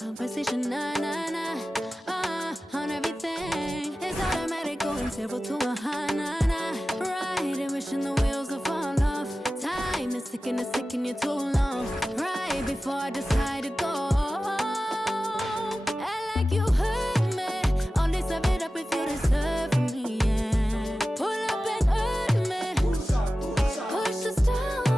conversation, nah, nah, nah. On everything, it's automatic, going 0 to 100, nah. Right, and wishing the wheels will fall off. Time is ticking, it's taking you too long. Right before I decide to go. Act like you hurt me. All this of it up if you deserve me, yeah. Pull up and hurt me. Push the start.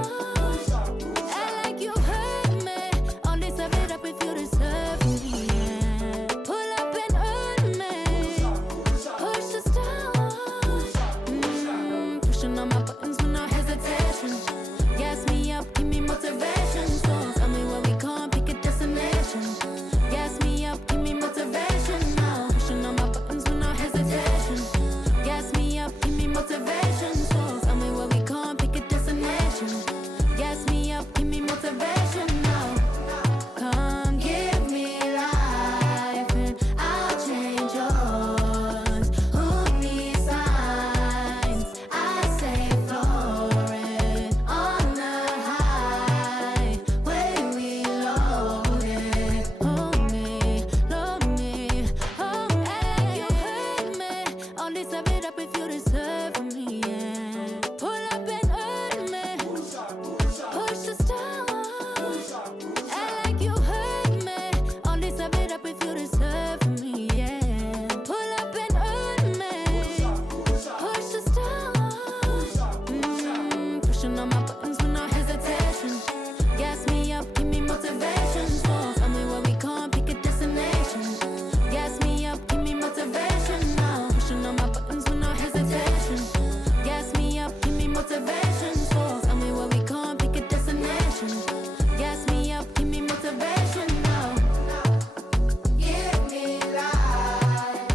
Act like you hurt me. All this of it up if you deserve me, yeah. Pull up and hurt me. Push the start. Pushing on my buttons with no hesitation. Gas me up, give me motivation. So tell me where we come, pick a destination. Gas me up, give me motivation now. Pushing on my buttons with no hesitation. Gas me up, give me motivation. So tell me where we come, pick a destination. Gas me up, give me motivation now. Come give me life and I'll change yours. Who needs signs? I say florid on the highway we loaded. Hold me, love me, hold me. Act like you hurt me. All this of it up if you deserve me, yeah. Pull up and hurt me. Push the start. Act like you hurt me. All this of it up if you deserve me, yeah. Pull up and hurt me. Push the start. Pushing on my buttons with no hesitation. Gas me up, give me motivation. So tell me where we come, pick a destination. Gas me up, give me motivation now. Pushing on my buttons with no hesitation. Gas me up, give me motivation. So tell me where we come, pick a destination. Gas me up, give me motivation now. Give me life,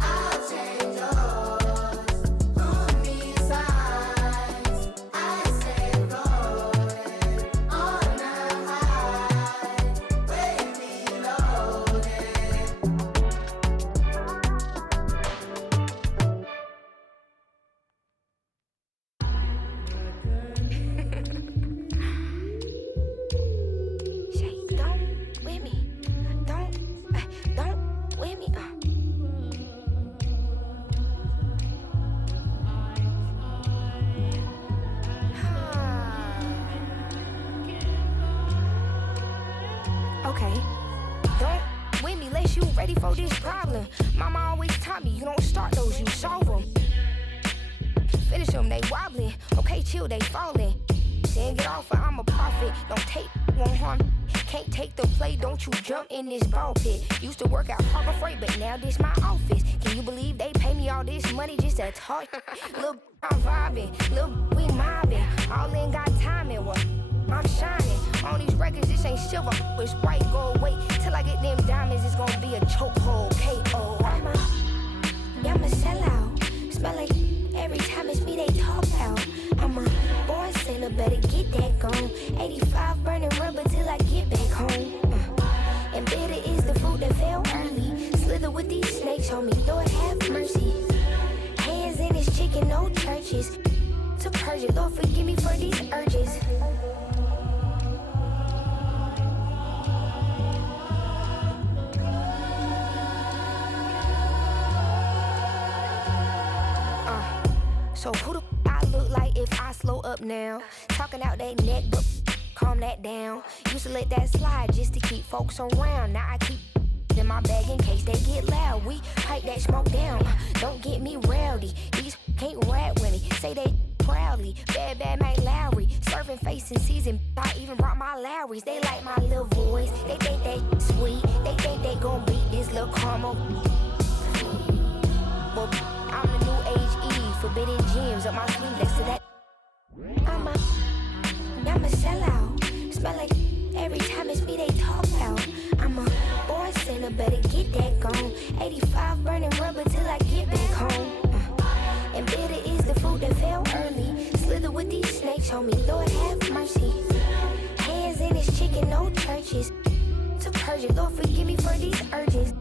I'll change yours. Who needs signs? I say floating on the highway we loaded. Shay, don't with me. Don't with me. Okay. Don't with me, unless you ready for this problem. Mama always taught me, you don't start those, you solve them. Finish them, they wobbling. Okay, chill, they falling. Then get off, I'm a prophet. Don't take, won't harm. Can't take the play, don't you jump in this ball pit. Used to work out Harbor Freight, but now this my office. Can you believe they pay me all this money just to talk? Look, I'm vibing, look, we mobbing. All in got timing, what? I'm shining. On these records, this ain't silver, it's white gold. Wait till I get them diamonds, it's gonna be a chokehold. K.O. I'm a sellout. Smell like every time it's me they talk out. I'm a born sinner, better get that gone. 85 burning rubber till I get back home. And bitter is the fruit that fell early. Slither with these snakes, homie, Lord have mercy. Hands in his chicken, no churches. To purge it, Lord forgive me for these urges. So who the I look like if I slow up now? Talking out that neck, but calm that down. Used to let that slide just to keep folks around. Now I keep in my bag in case they get loud. We pipe that smoke down. Don't get me rowdy. These can't rap with me. Say they proudly. Bad Mike Lauri. Serving face in season. I even brought my Lauris. They like my little voice. They think they sweet. They think they gon' beat this little caramel. Well, I'm the new age Eve. Forbidden gems up my sleeve next to that. I'm a sellout. Smell like every time it's me they talk out. I'm a born sinner, better get that gone. 85 burning rubber till I get back home. And bitter is the fruit that fell early. Slither with these snakes, homie, Lord have mercy. Hands in his chicken, no churches. To purge it, Lord forgive me for these urges.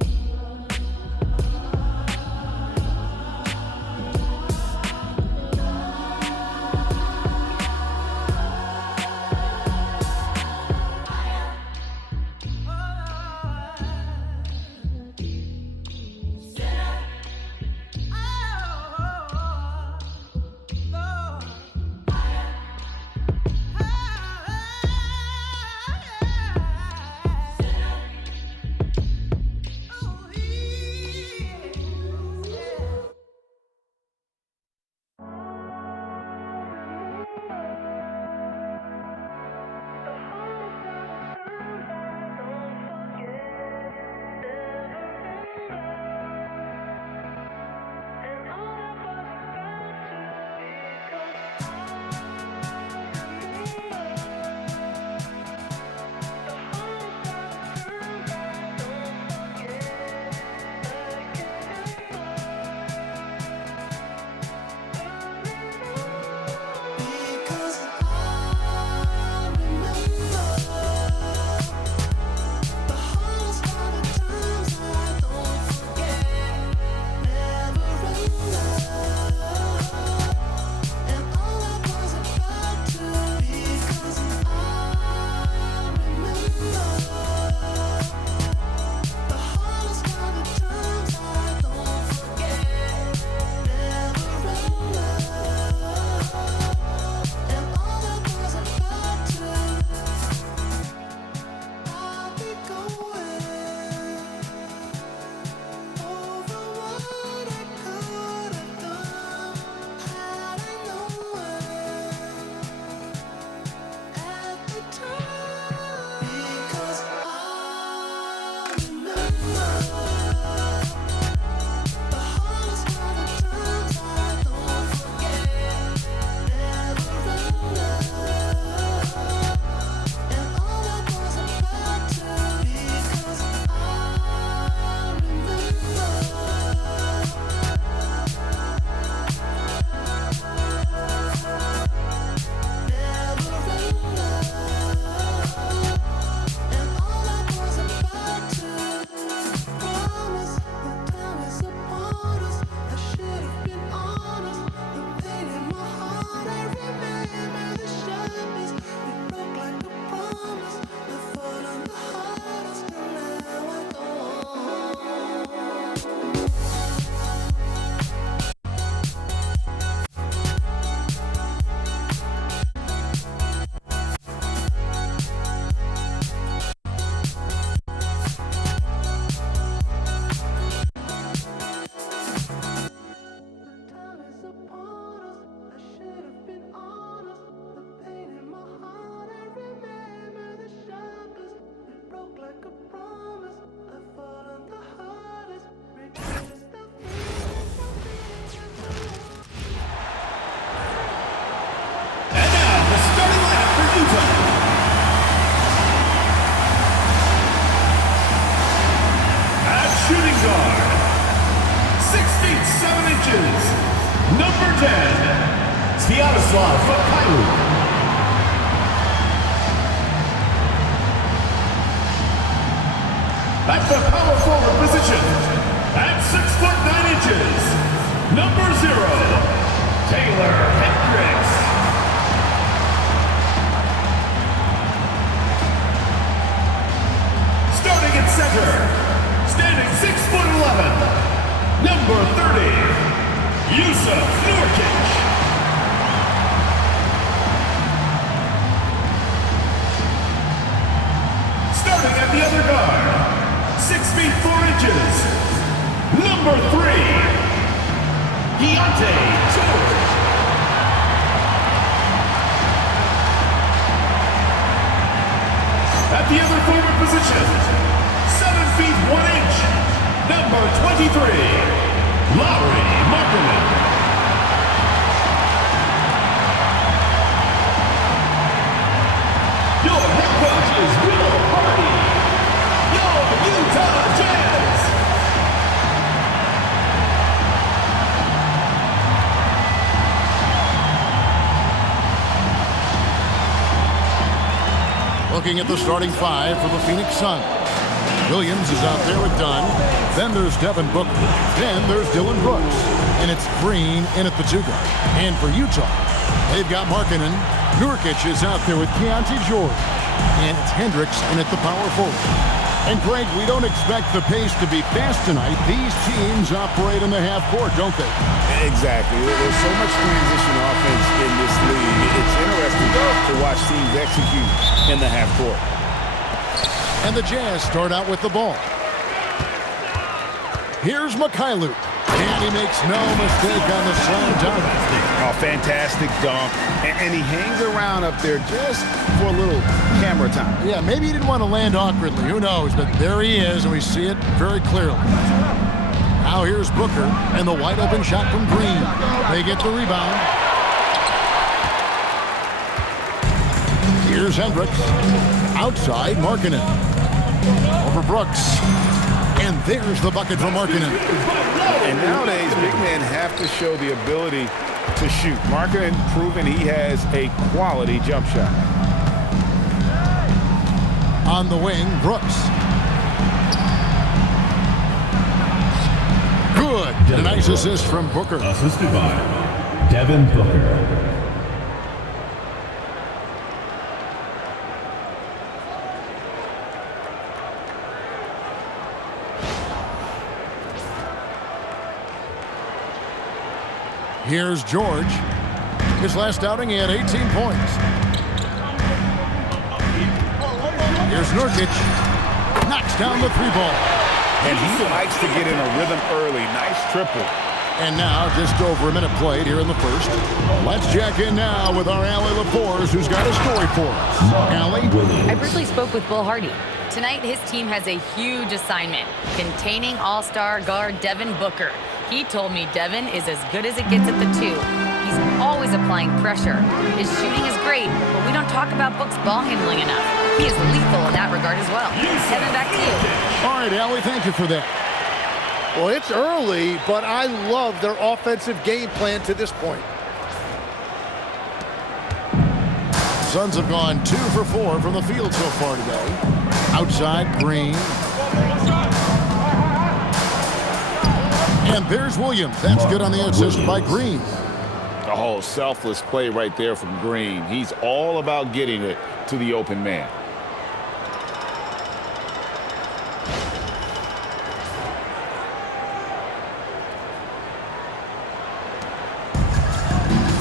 inches, number 10, Markkanen. At the power forward position, at 6 foot 9 inches, number 0, Taylor Hendricks. Starting at center, standing 6 foot 11, number 30, Yusuf Nurkic. Starting at the other guard, 6 feet 4 inches, number 3, George. At the other forward position, 7 feet 1 inch, number 23, Lauri Markkanen. Your head coach is Will Hardy. Utah Jazz. Looking at the starting five for the Phoenix Suns. Williams is out there with Dunn. Then there's Devin Booker. Then there's Dillon Brooks. And it's Green in at the 2 guard. And for Utah, they've got Markkanen. Nurkic is out there with George. And it's Hendricks in at the power forward. And Greg, we don't expect the pace to be fast tonight. These teams operate in the half court, don't they? Exactly. There's so much transition offense in this league. It's interesting to watch teams execute in the half court. And the Jazz start out with the ball. Here's Markkanen. And he makes no mistake on the slam dunk. Oh, fantastic dunk. And he hangs around up there just for a little camera time. Yeah, maybe he didn't want to land awkwardly. Who knows? But there he is, and we see it very clearly. Now here's Booker, and the wide open shot from Green. They get the rebound. Here's Hendricks. Outside, Markkanen. Over Brooks. And there's the bucket from Markkanen. And nowadays, big men have to show the ability to shoot. Markkanen proven he has a quality jump shot. On the wing, Brooks. Good. A nice assist from Booker. Assisted by Devin Booker. Here's George. His last outing, he had 18 points. Here's Nurkic. Knocks down the 3-ball. And he likes to get in a rhythm early. Nice triple. And now, just over a minute played here in the first. Let's check in now with our Allie LaForce, who's got a story for us. Allie? I briefly spoke with Will Hardy. Tonight, his team has a huge assignment, containing all-star guard Devin Booker. He told me Devin is as good as it gets at the 2. He's always applying pressure. His shooting is great, but we don't talk about Book's ball handling enough. He is lethal in that regard as well. Kevin, back to you. All right, Allie, thank you for that. Well, it's early, but I love their offensive game plan to this point. Suns have gone 2 for 4 from the field so far today. Outside, Green. And there's Williams. That's good on the assist by Green. Oh, selfless play right there from Green. He's all about getting it to the open man.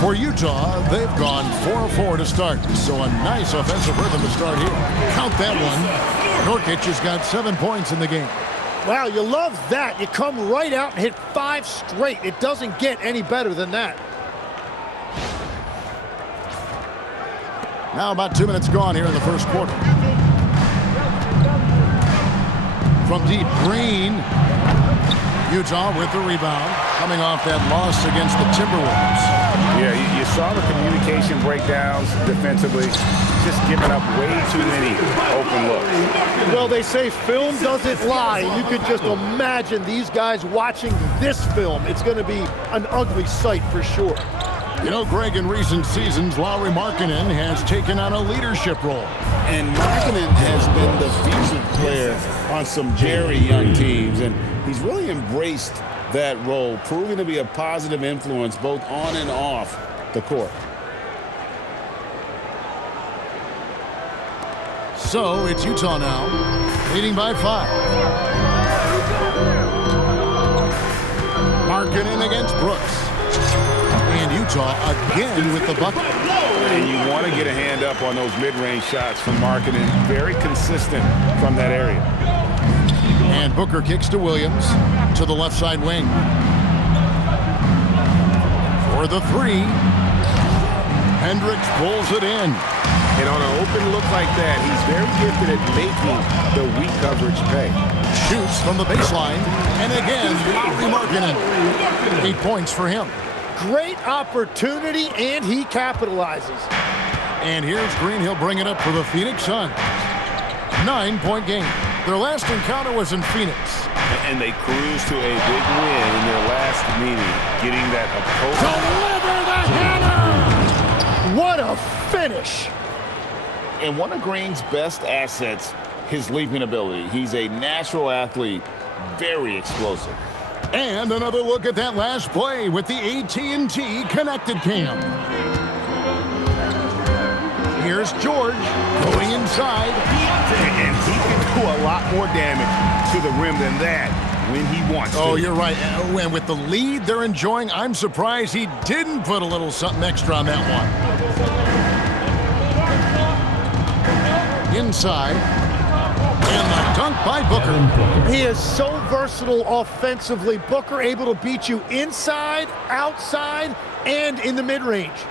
For Utah, they've gone 4-4 to start, so a nice offensive rhythm to start here. Count that one. Nurkic has got 7 points in the game. Wow, you love that. You come right out and hit 5 straight. It doesn't get any better than that. Now about 2 minutes gone here in the first quarter. From deep, Green. Utah with the rebound, coming off that loss against the Timberwolves. Yeah, you saw the communication breakdowns defensively, just giving up way too many open looks. Well, they say film doesn't lie. You could just imagine these guys watching this film. It's going to be an ugly sight for sure. You know, Greg, in recent seasons, Lauri Markkanen has taken on a leadership role. And Markkanen has been the defensive player on some very young teams, and he's really embraced that role, proving to be a positive influence both on and off the court. So it's Utah now, leading by 5. Markkanen against Brooks. And Utah again with the bucket. And you want to get a hand up on those mid-range shots from Markkanen. Very consistent from that area. And Booker kicks to Williams to the left side wing. For the 3. Hendricks pulls it in. And on an open look like that, he's very gifted at making the weak coverage pay. Shoots from the baseline. And again, Lauri Markkanen. 8 points for him. Great opportunity, and he capitalizes. And here's Green. He'll bring it up for the Phoenix Suns. 9-point game. Their last encounter was in Phoenix. And they cruised to a big win in their last meeting, getting that Deliver the header! What a finish! And one of Green's best assets, his leaping ability. He's a natural athlete, very explosive. And another look at that last play with the AT&T connected cam. Here's George going inside. And he can do a lot more damage to the rim than that when he wants to. Oh, you're right. And with the lead they're enjoying, I'm surprised he didn't put a little something extra on that one. Inside. And the dunk by Booker. He is so versatile offensively. Booker able to beat you inside, outside, and in the mid-range.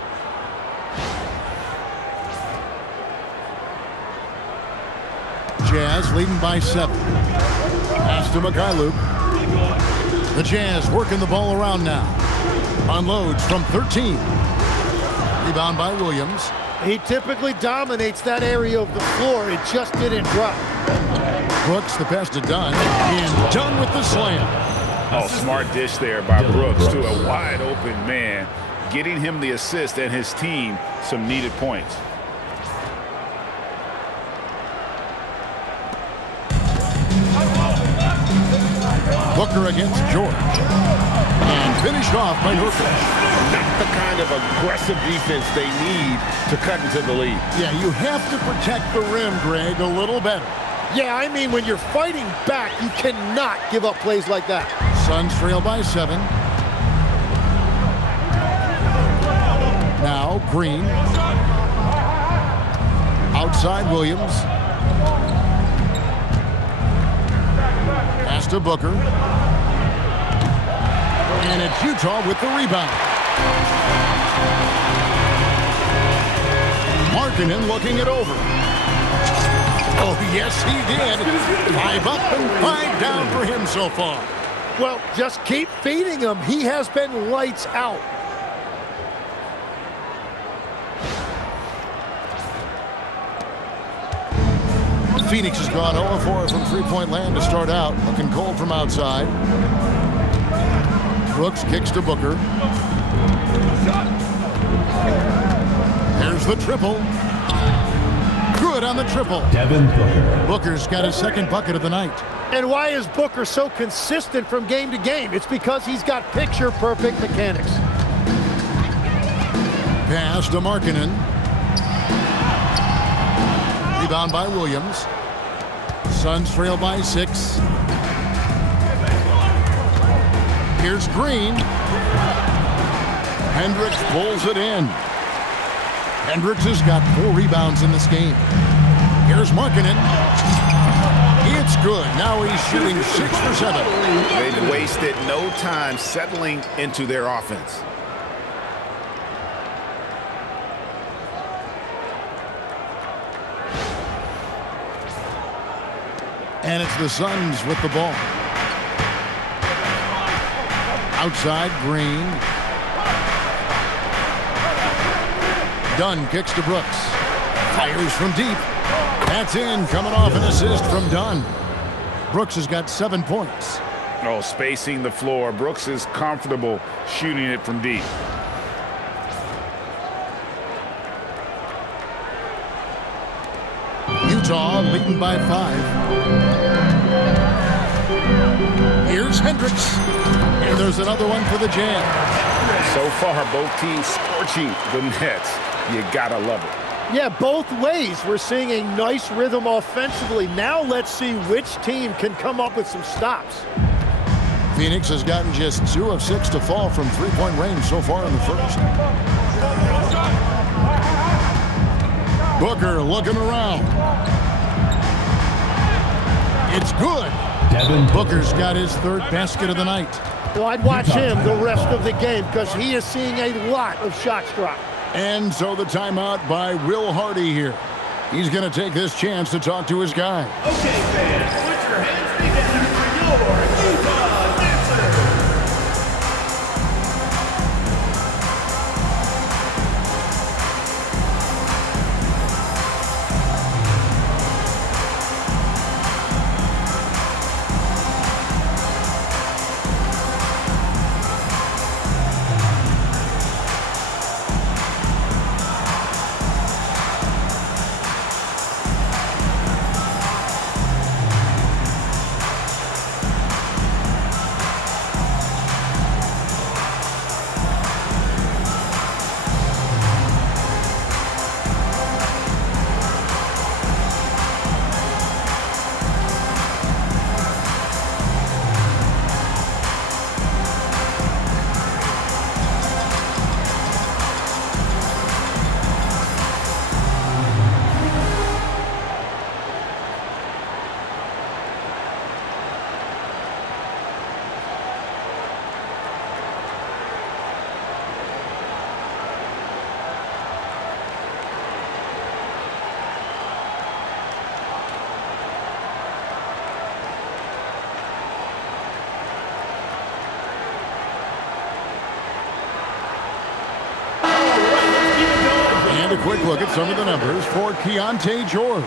Jazz leading by 7. Pass to Mikhailuk. The Jazz working the ball around now. Unloads from 13. Rebound by Williams. He typically dominates that area of the floor. It just didn't drop. Brooks, the pass to Dunn, and Dunn with the slam. Oh, smart dish there by Brooks to a wide open man, getting him the assist and his team some needed points. Booker against George. And finished off by Nurkic. Not the kind of aggressive defense they need to cut into the lead. Yeah, you have to protect the rim, Greg, a little better. Yeah, I mean, when you're fighting back, you cannot give up plays like that. Suns trail by 7. Now Green. Outside Williams. Pass to Booker. And it's Utah with the rebound. Markkanen looking it over. Oh, yes, he did. 5 up and 5 down for him so far. Well, just keep feeding him. He has been lights out. Phoenix has gone 0-4 from three-point land to start out. Looking cold from outside. Brooks kicks to Booker. There's the triple. Good on the triple. Devin Booker. Booker's got his second bucket of the night. And why is Booker so consistent from game to game? It's because he's got picture-perfect mechanics. Pass to Markkanen. Rebound by Williams. Suns trail by 6. Here's Green. Hendricks pulls it in. Hendricks has got 4 rebounds in this game. Here's Markkanen. It's good. Now he's shooting 6 for 7. They've wasted no time settling into their offense. And it's the Suns with the ball. Outside, Green. Dunn kicks to Brooks. Fires from deep. That's in, coming off an assist from Dunn. Brooks has got 7 points. Oh, spacing the floor. Brooks is comfortable shooting it from deep. Utah leading by 5. Here's Hendricks. And there's another one for the Jazz. So far, both teams scorching the nets. You gotta love it. Yeah, both ways. We're seeing a nice rhythm offensively. Now let's see which team can come up with some stops. Phoenix has gotten just 2 of 6 to fall from three-point range so far in the first. Booker looking around. It's good. Booker's got his 3rd basket of the night. Well, I'd watch him the rest of the game because he is seeing a lot of shots drop. And so the timeout by Will Hardy here. He's going to take this chance to talk to his guy. Okay, fans, put your hands together for your Utah Dancers. And a quick look at some of the numbers for Keontae George.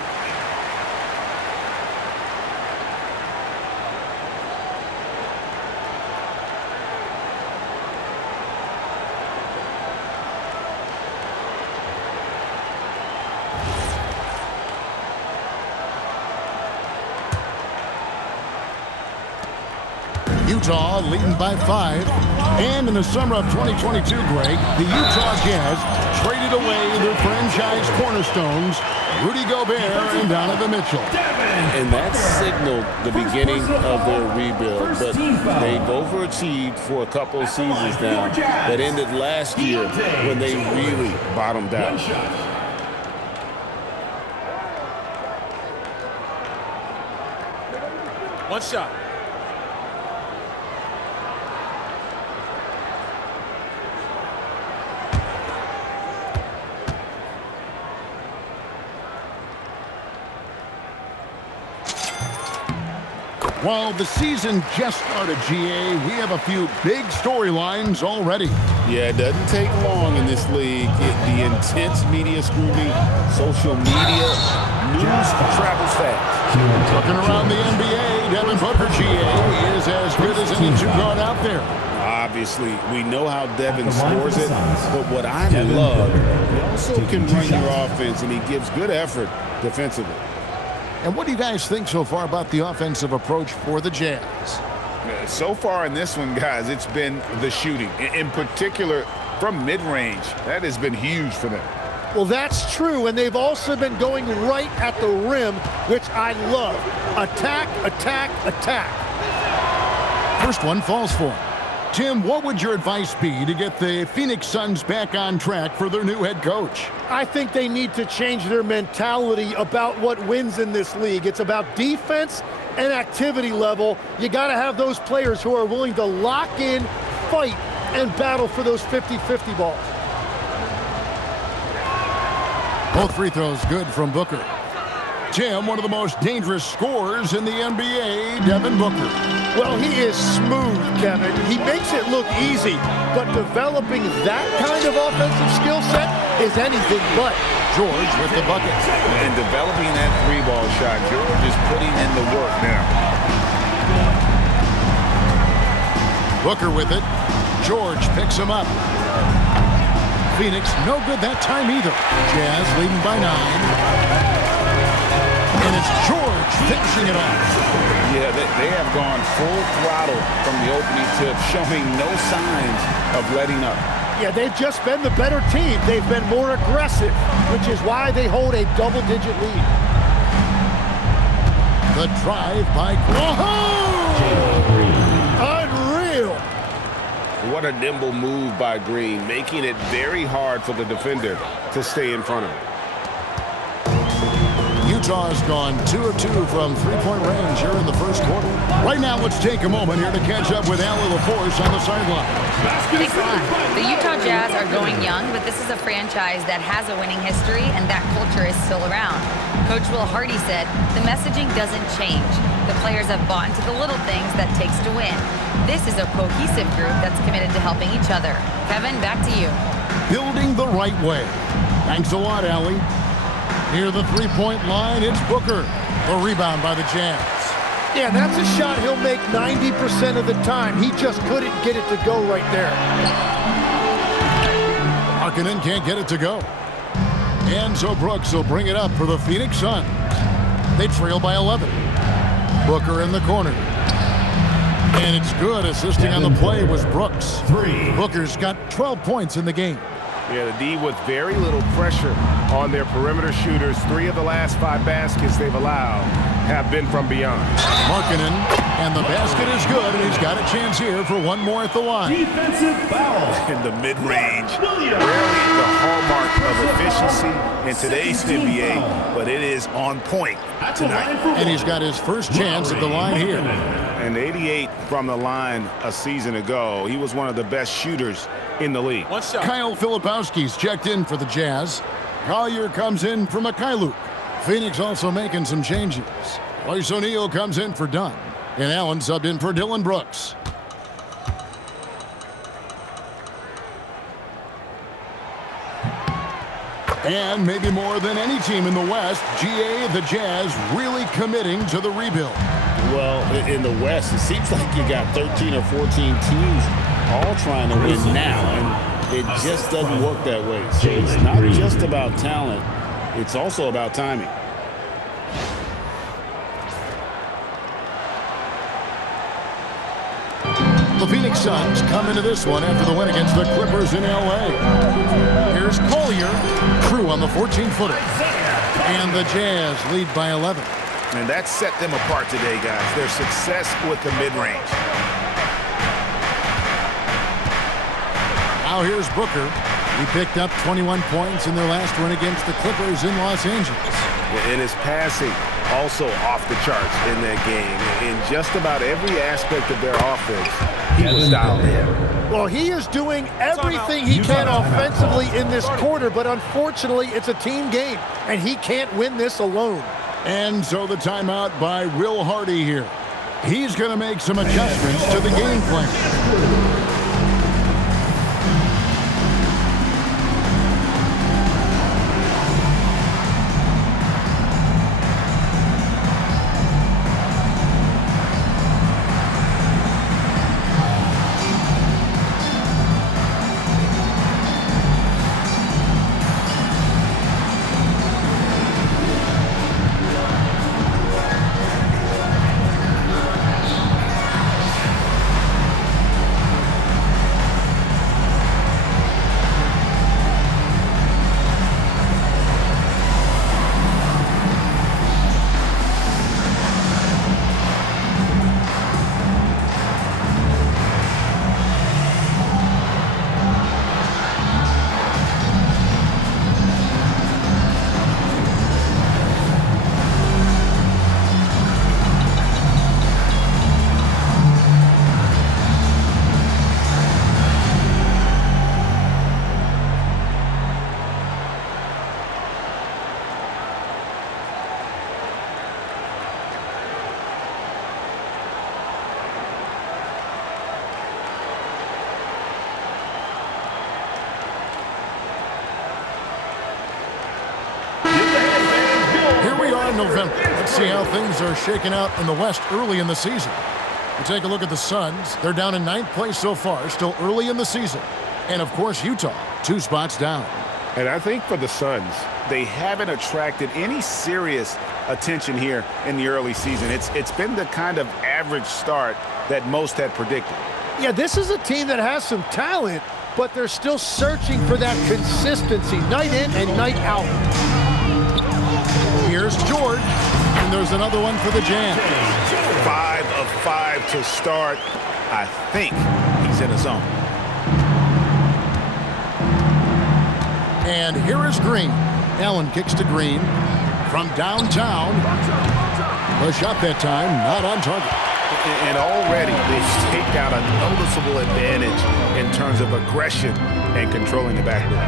Utah leading by 5. And in the summer of 2022, Greg, the Utah Jazz traded away their franchise cornerstones, Rudy Gobert and Donovan Mitchell. And that signaled the beginning of their rebuild, but they've overachieved for a couple of seasons now that ended last year when they really bottomed out. One shot. While the season just started, GA, we have a few big storylines already. Yeah, it doesn't take long in this league. The intense media scrutiny, social media, news travels fast. Looking around the NBA, Devin Booker, GA, is as good as any two-guard out there. Obviously, we know how Devin scores it, but what I love, he also can run your offense, and he gives good effort defensively. And what do you guys think so far about the offensive approach for the Jazz? So far in this one, guys, it's been the shooting. In particular, from mid-range. That has been huge for them. Well, that's true, and they've also been going right at the rim, which I love. Attack, attack, attack. First one falls for him. Tim, what would your advice be to get the Phoenix Suns back on track for their new head coach? I think they need to change their mentality about what wins in this league. It's about defense and activity level. You got to have those players who are willing to lock in, fight, and battle for those 50-50 balls. Both free throws good from Booker. Tim, one of the most dangerous scorers in the NBA, Devin Booker. Well, he is smooth, Kevin. He makes it look easy, but developing that kind of offensive skill set is anything but. George with the bucket. And developing that three-ball shot, George is putting in the work now. Booker with it. George picks him up. Phoenix no good that time either. Jazz leading by 9. And it's George finishing it off. Yeah, they have gone full throttle from the opening tip, showing no signs of letting up. Yeah, they've just been the better team. They've been more aggressive, which is why they hold a double-digit lead. The drive by Unreal. What a nimble move by Green, making it very hard for the defender to stay in front of him. Utah's gone 2 of 2 from three-point range here in the first quarter. Right now, let's take a moment here to catch up with Allie LaForce on the sideline. Thanks a lot. The Utah Jazz are going young, but this is a franchise that has a winning history, and that culture is still around. Coach Will Hardy said, the messaging doesn't change. The players have bought into the little things that takes to win. This is a cohesive group that's committed to helping each other. Kevin, back to you. Building the right way. Thanks a lot, Allie. Near the three-point line, it's Booker. The rebound by the Jazz. Yeah, that's a shot he'll make 90% of the time. He just couldn't get it to go right there. Markkanen can't get it to go. And so Brooks will bring it up for the Phoenix Suns. They trail by 11. Booker in the corner. And it's good. Assisting on the play was Brooks. Booker's got 12 points in the game. Yeah, the D with very little pressure on their perimeter shooters. 3 of the last 5 baskets they've allowed have been from beyond. Markkanen, and the basket is good, and he's got a chance here for one more at the line. Defensive foul. In the mid-range, rarely the hallmark of efficiency in today's NBA, but it is on point tonight. And he's got his first chance at the line here. And 88 from the line a season ago. He was one of the best shooters in the league. Kyle Filipowski's checked in for the Jazz. Collier comes in for Mikhailuk. Phoenix also making some changes. Royce O'Neal comes in for Dunn. And Allen subbed in for Dillon Brooks. And maybe more than any team in the West, GA, the Jazz, really committing to the rebuild. Well, in the West, it seems like you got 13 or 14 teams all trying to win now, and it just doesn't work that way. So it's not just about talent, it's also about timing. The Phoenix Suns come into this one after the win against the Clippers in L.A. Here's Collier, Crew on the 14-footer. And the Jazz lead by 11. And that set them apart today, guys. Their success with the mid-range. Now here's Booker. He picked up 21 points in their last win against the Clippers in Los Angeles. And his passing also off the charts in that game. In just about every aspect of their offense, he was dialed in. Well, he is doing everything he can offensively in this quarter, but unfortunately, it's a team game, and he can't win this alone. And so the timeout by Will Hardy here. He's going to make some adjustments to the game plan. are in November. Let's see how things are shaking out in the West early in the season. We take a look at the Suns. They're down in 9th place so far, still early in the season. And, of course, Utah, 2 spots down. And I think for the Suns, they haven't attracted any serious attention here in the early season. It's been the kind of average start that most had predicted. Yeah, this is a team that has some talent, but they're still searching for that consistency night in and night out. Here's George, and there's another one for the Jam. 5 of 5 to start. I think he's in a zone. And here is Green. Allen kicks to Green from downtown. The shot that time, not on target. And already they've staked out a noticeable advantage in terms of aggression and controlling the backboard.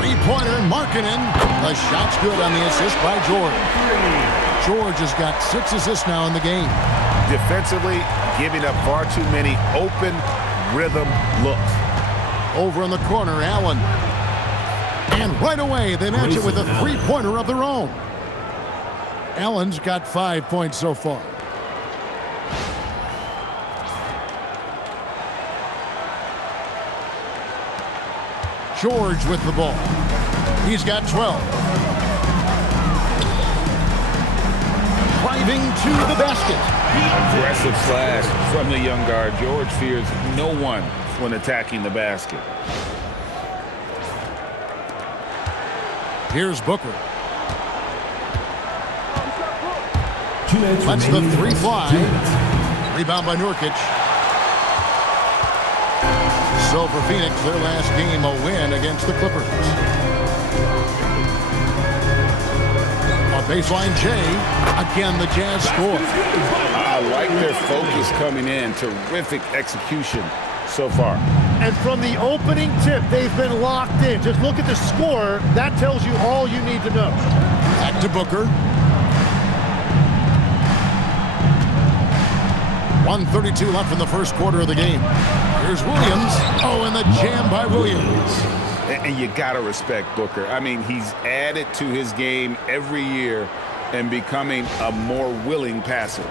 Three-pointer, Markkanen. The shot's good on the assist by George. George has got 6 assists now in the game. Defensively, giving up far too many open rhythm looks. Over in the corner, Allen. And right away, they match it with a three-pointer of their own. Allen's got 5 points so far. George with the ball. He's got 12. Driving to the basket. Aggressive slash from the young guard. George fears no one when attacking the basket. Here's Booker. Lets the three fly. Rebound by Nurkic. So for Phoenix, their last game a win against the Clippers. A baseline J. Again, the Jazz score. I like their focus coming in. Terrific execution so far. And from the opening tip, they've been locked in. Just look at the score. That tells you all you need to know. Back to Booker. 1:32 left in the first quarter of the game. Here's Williams. Oh, and the jam by Williams. And you got to respect Booker. I mean, he's added to his game every year and becoming a more willing passer.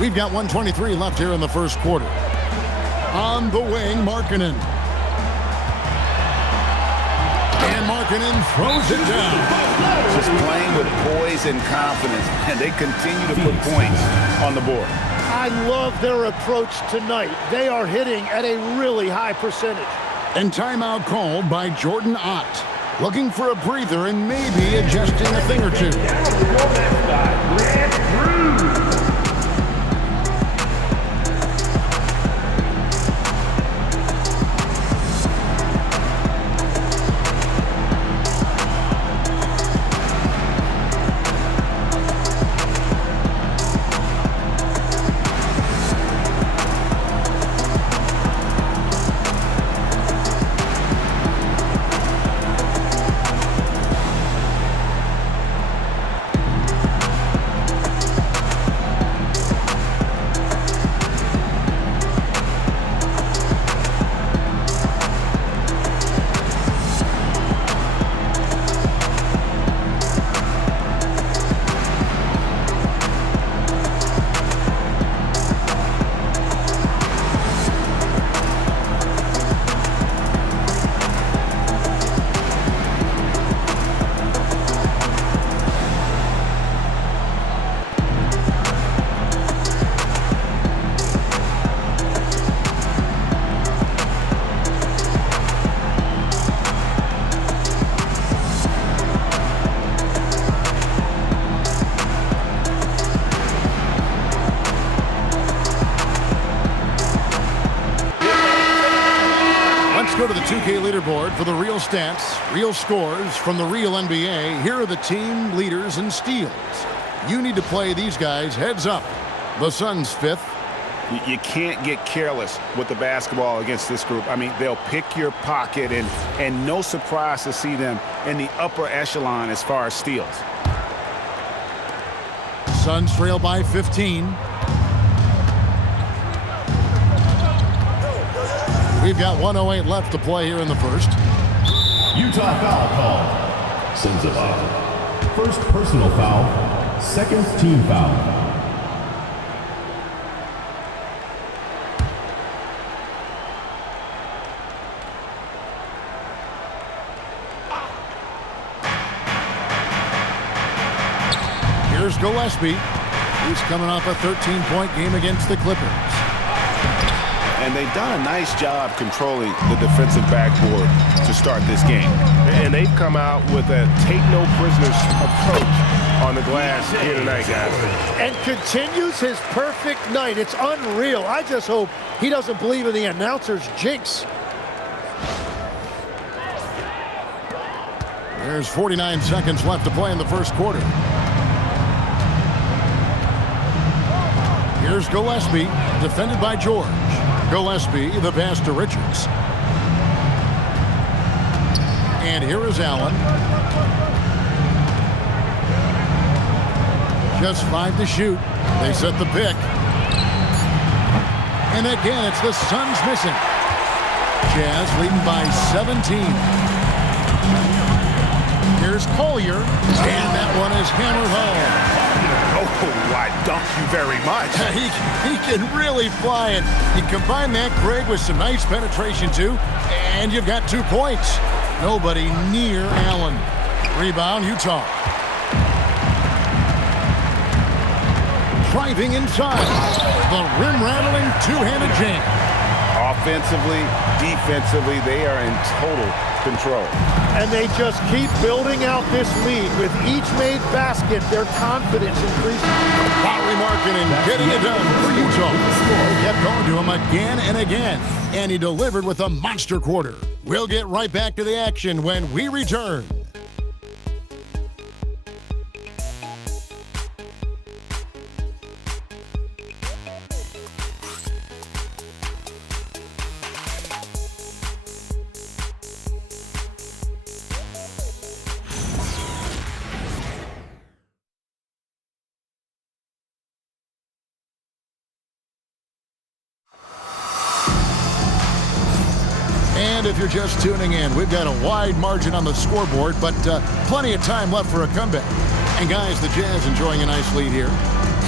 We've got 1:23 left here in the first quarter. On the wing, Markkanen. And Markkanen throws it down. Just playing with poise and confidence, and they continue to put points on the board. I love their approach tonight. They are hitting at a really high percentage. And timeout called by Jordan Ott. Looking for a breather and maybe adjusting a thing or two. Go to the 2K leaderboard for the real stats, real scores from the real NBA. Here are the team leaders in steals. You need to play these guys heads up. The Suns 5th. You can't get careless with the basketball against this group. I mean, they'll pick your pocket, and no surprise to see them in the upper echelon as far as steals. Suns trail by 15. We've got 1:08 left to play here in the first. Utah foul call. sends him off. First personal foul, second team foul. Here's Gillespie. He's coming off a 13-point game against the Clippers. And they've done a nice job controlling the defensive backboard to start this game. And they've come out with a take-no-prisoners approach on the glass here tonight, guys. And continues his perfect night. It's unreal. I just hope he doesn't believe in the announcer's jinx. There's 49 seconds left to play in the first quarter. Here's Gillespie, defended by George. Gillespie, the pass to Richards. And here is Allen. Just 5 to shoot. They set the pick. And again, it's the Suns missing. Jazz leading by 17. Here's Collier. And that one is hammered home. Oh, I dunk you very much. He can really fly it. You combine that, Greg, with some nice penetration, too, and you've got 2 points. Nobody near Allen. Rebound, Utah. Driving inside. The rim-rattling two-handed jam. Offensively, defensively, they are in total control. And they just keep building out this lead. With each made basket, their confidence increases. Lauri Markkanen getting it done for Utah. They kept going to him again and again, and he delivered with a monster quarter. We'll get right back to the action when we return. And if you're just tuning in, we've got a wide margin on the scoreboard, but plenty of time left for a comeback. And guys, the Jazz enjoying a nice lead here.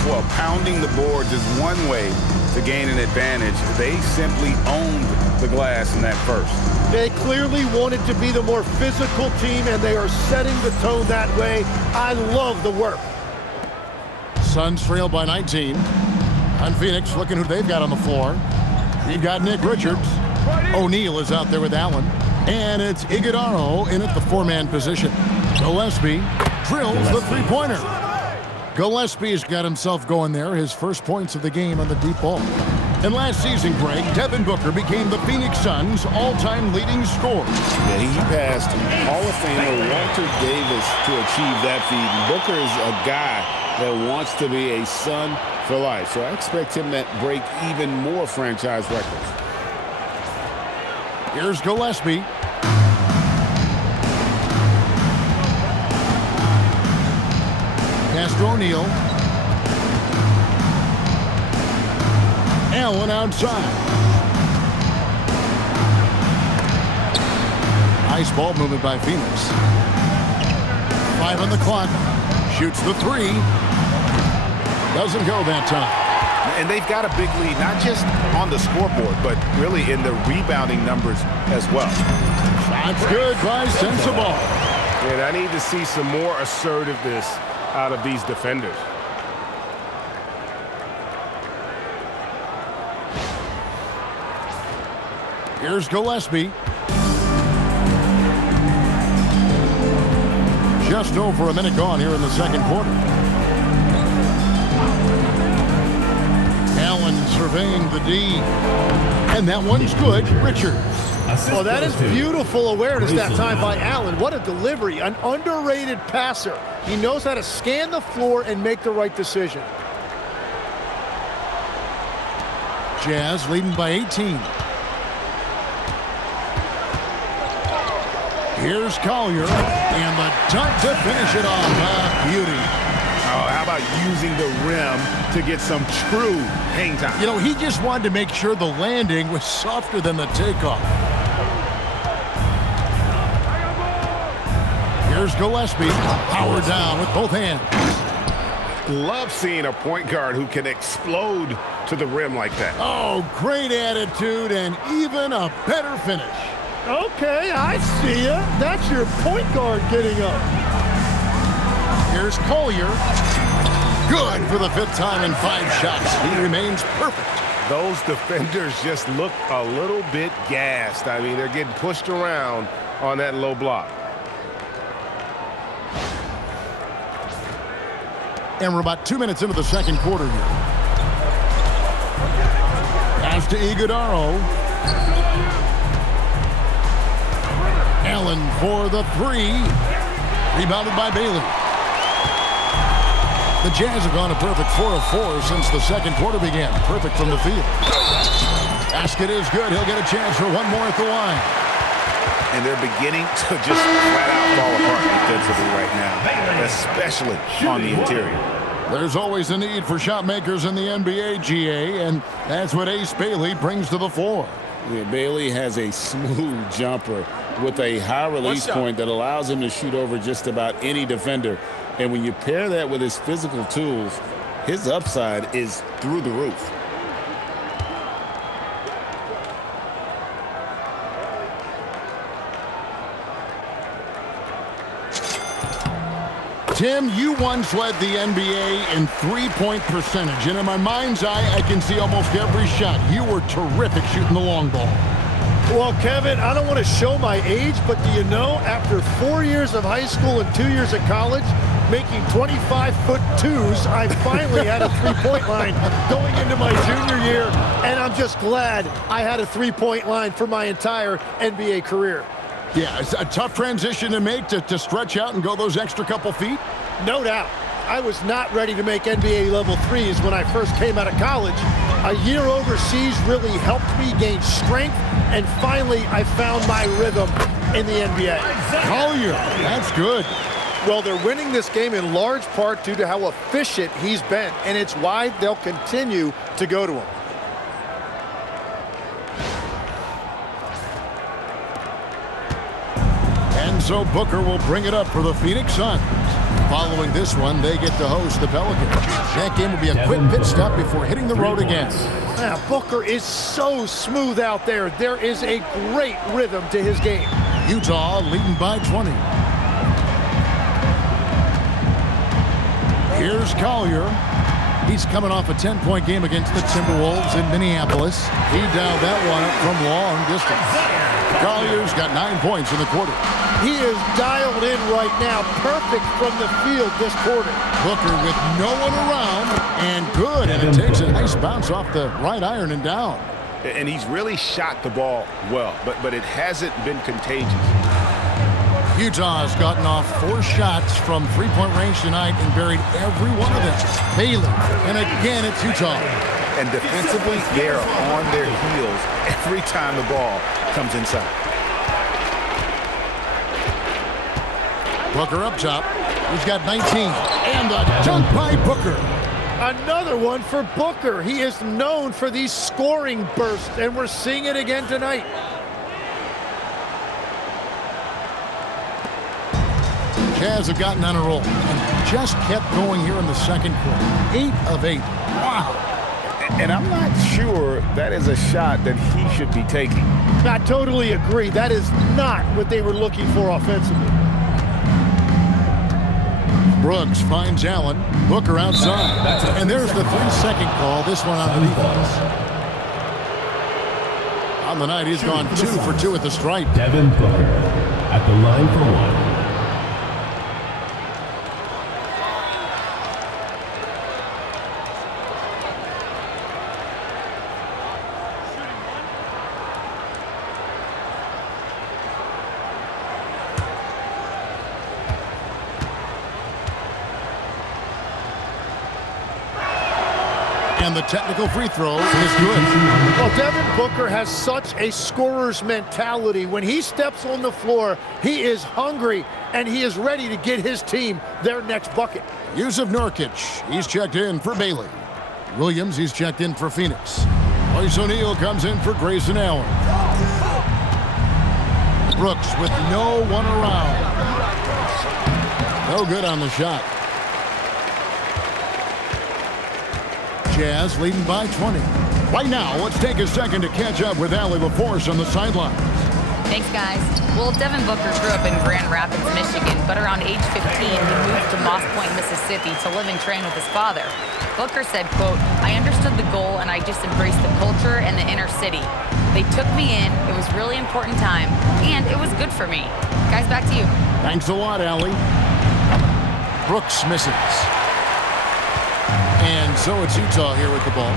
Well, pounding the boards is one way to gain an advantage. They simply owned the glass in that first. They clearly wanted to be the more physical team, and they are setting the tone that way. I love the work. Suns trail by 19. On Phoenix, looking who they've got on the floor. You've got Nick Richards. O'Neal is out there with Allen. And it's Iguodala in at the 4-man position. Gillespie drills the three-pointer. Gillespie's got himself going there. His first points of the game on the deep ball. And last season, Greg, Devin Booker became the Phoenix Suns' all-time leading scorer. Yeah, he passed Hall of Famer Walter Davis to achieve that feat. And Booker is a guy that wants to be a Sun for life. So I expect him to break even more franchise records. Here's Gillespie. Pass to O'Neal. Allen outside. Nice ball movement by Phoenix. 5 on the clock. Shoots the 3. Doesn't go that time. And they've got a big lead, not just on the scoreboard, but really in the rebounding numbers as well. That's good by Sensabaugh. And I need to see some more assertiveness out of these defenders. Here's Gillespie. Just over a minute gone here in the second quarter. Allen surveying the D. And that one's good. Richards. Oh, that is beautiful awareness that time by Allen. What a delivery. An underrated passer. He knows how to scan the floor and make the right decision. Jazz leading by 18. Here's Collier, and the dunk to finish it off. Beauty. Oh, how about using the rim to get some true hang time? You know, he just wanted to make sure the landing was softer than the takeoff. Here's Gillespie. Power down with both hands. Love seeing a point guard who can explode to the rim like that. Oh, great attitude and even a better finish. Okay, I see ya. That's your point guard getting up. Here's Collier. Good for the 5th time in 5 shots. He remains perfect. Those defenders just look a little bit gassed. I mean, they're getting pushed around on that low block. And we're about 2 minutes into the second quarter here. Pass to Iguodaro. Allen for the 3. Rebounded by Bailey. The Jazz have gone a perfect 4 of 4 since the second quarter began. Perfect from the field. Basket is good. He'll get a chance for one more at the line. And they're beginning to just flat out fall apart defensively right now, especially on the interior. There's always a need for shot makers in the NBA, GA, and that's what Ace Bailey brings to the floor. Yeah, Bailey has a smooth jumper with a high release point that allows him to shoot over just about any defender. And when you pair that with his physical tools, his upside is through the roof. Tim, you once led the NBA in three-point percentage, and in my mind's eye, I can see almost every shot. You were terrific shooting the long ball. Well, Kevin, I don't want to show my age, but do you know, after 4 years of high school and 2 years of college, making 25-foot-2s, I finally had a three-point line going into my junior year, and I'm just glad I had a three-point line for my entire NBA career. Yeah, it's a tough transition to make to stretch out and go those extra couple feet. No doubt. I was not ready to make NBA level threes when I first came out of college. A year overseas really helped me gain strength, and finally I found my rhythm in the NBA. Collier, that's good. Well, they're winning this game in large part due to how efficient he's been, and it's why they'll continue to go to him. And so Booker will bring it up for the Phoenix Suns. Following this one, they get to host the Pelicans. That game will be a quick pit stop before hitting the road again. Yeah, Booker is so smooth out there. There is a great rhythm to his game. Utah leading by 20. Here's Collier. He's coming off a 10-point game against the Timberwolves in Minneapolis. He dialed that one up from long distance. Collier's got 9 points in the quarter. He is dialed in right now, perfect from the field this quarter. Booker with no one around, and good, and it takes a nice bounce off the right iron and down. And he's really shot the ball well, but it hasn't been contagious. Utah has gotten off 4 shots from three-point range tonight and buried every one of them. Bailey, and again it's Utah. And defensively, they are on their heels every time the ball comes inside. Booker up top. He's got 19. And a dunk by Booker. Another one for Booker. He is known for these scoring bursts, and we're seeing it again tonight. Jazz have gotten on a roll and just kept going here in the second quarter. 8 of 8. Wow. And I'm not sure that is a shot that he should be taking. I totally agree. That is not what they were looking for offensively. Brooks finds Allen. Booker outside. And there's the 3-second call. This one on the defense. On the night, he's gone 2 for 2 at the stripe. Devin Booker at the line for one. And the technical free throw is good. Well, Devin Booker has such a scorer's mentality. When he steps on the floor, he is hungry, and he is ready to get his team their next bucket. Yusuf Nurkic, he's checked in for Bailey. Williams, he's checked in for Phoenix. Royce O'Neal comes in for Grayson Allen. Brooks with no one around. No good on the shot. Jazz leading by 20. Right now, let's take a second to catch up with Allie LaForce on the sideline. Thanks, guys. Well, Devin Booker grew up in Grand Rapids, Michigan, but around age 15, he moved to Moss Point, Mississippi to live and train with his father. Booker said, quote, "I understood the goal and I just embraced the culture and the inner city. They took me in, it was really important time, and it was good for me." Guys, back to you. Thanks a lot, Allie. Brooks misses. And so it's Utah here with the ball.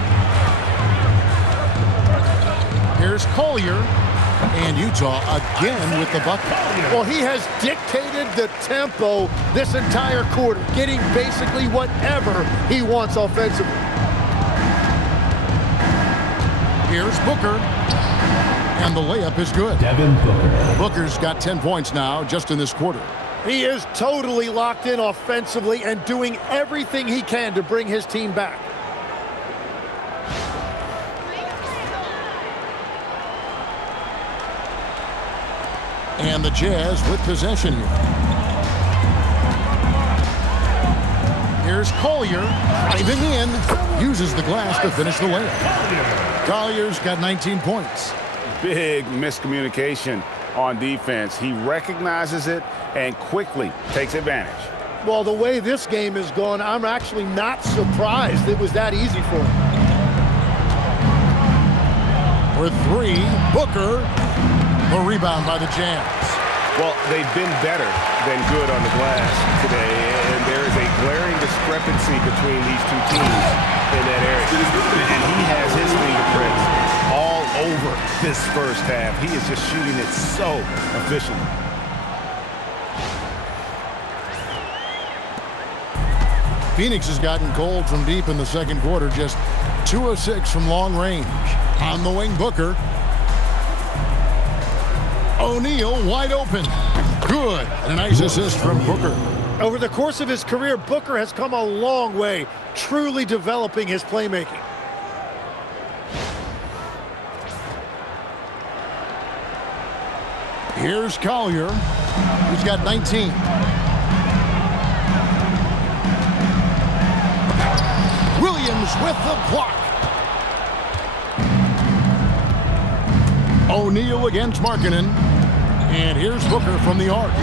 Here's Collier. And Utah again with the bucket. Well, he has dictated the tempo this entire quarter, getting basically whatever he wants offensively. Here's Booker. And the layup is good. Devin Booker. Booker's got 10 points now just in this quarter. He is totally locked in offensively and doing everything he can to bring his team back. And the Jazz with possession here. Here's Collier, driving in, uses the glass to finish the layup. Collier's got 19 points. Big miscommunication on defense. He recognizes it and quickly takes advantage. Well, the way this game has gone, I'm actually not surprised it was that easy for him. For three, Booker. A rebound by the Jazz. Well, they've been better than good on the glass today, and there is a glaring discrepancy between these two teams in that area. And he has his fingerprints all over this first half. He is just shooting it so efficiently. Phoenix has gotten cold from deep in the second quarter, just 2 of 6 from long range. On the wing, Booker. O'Neal wide open. Good. And a nice assist from Booker. Over the course of his career, Booker has come a long way, truly developing his playmaking. Here's Collier, who's got 19. Williams with the block. O'Neal against Markkanen. And here's Booker from the arc.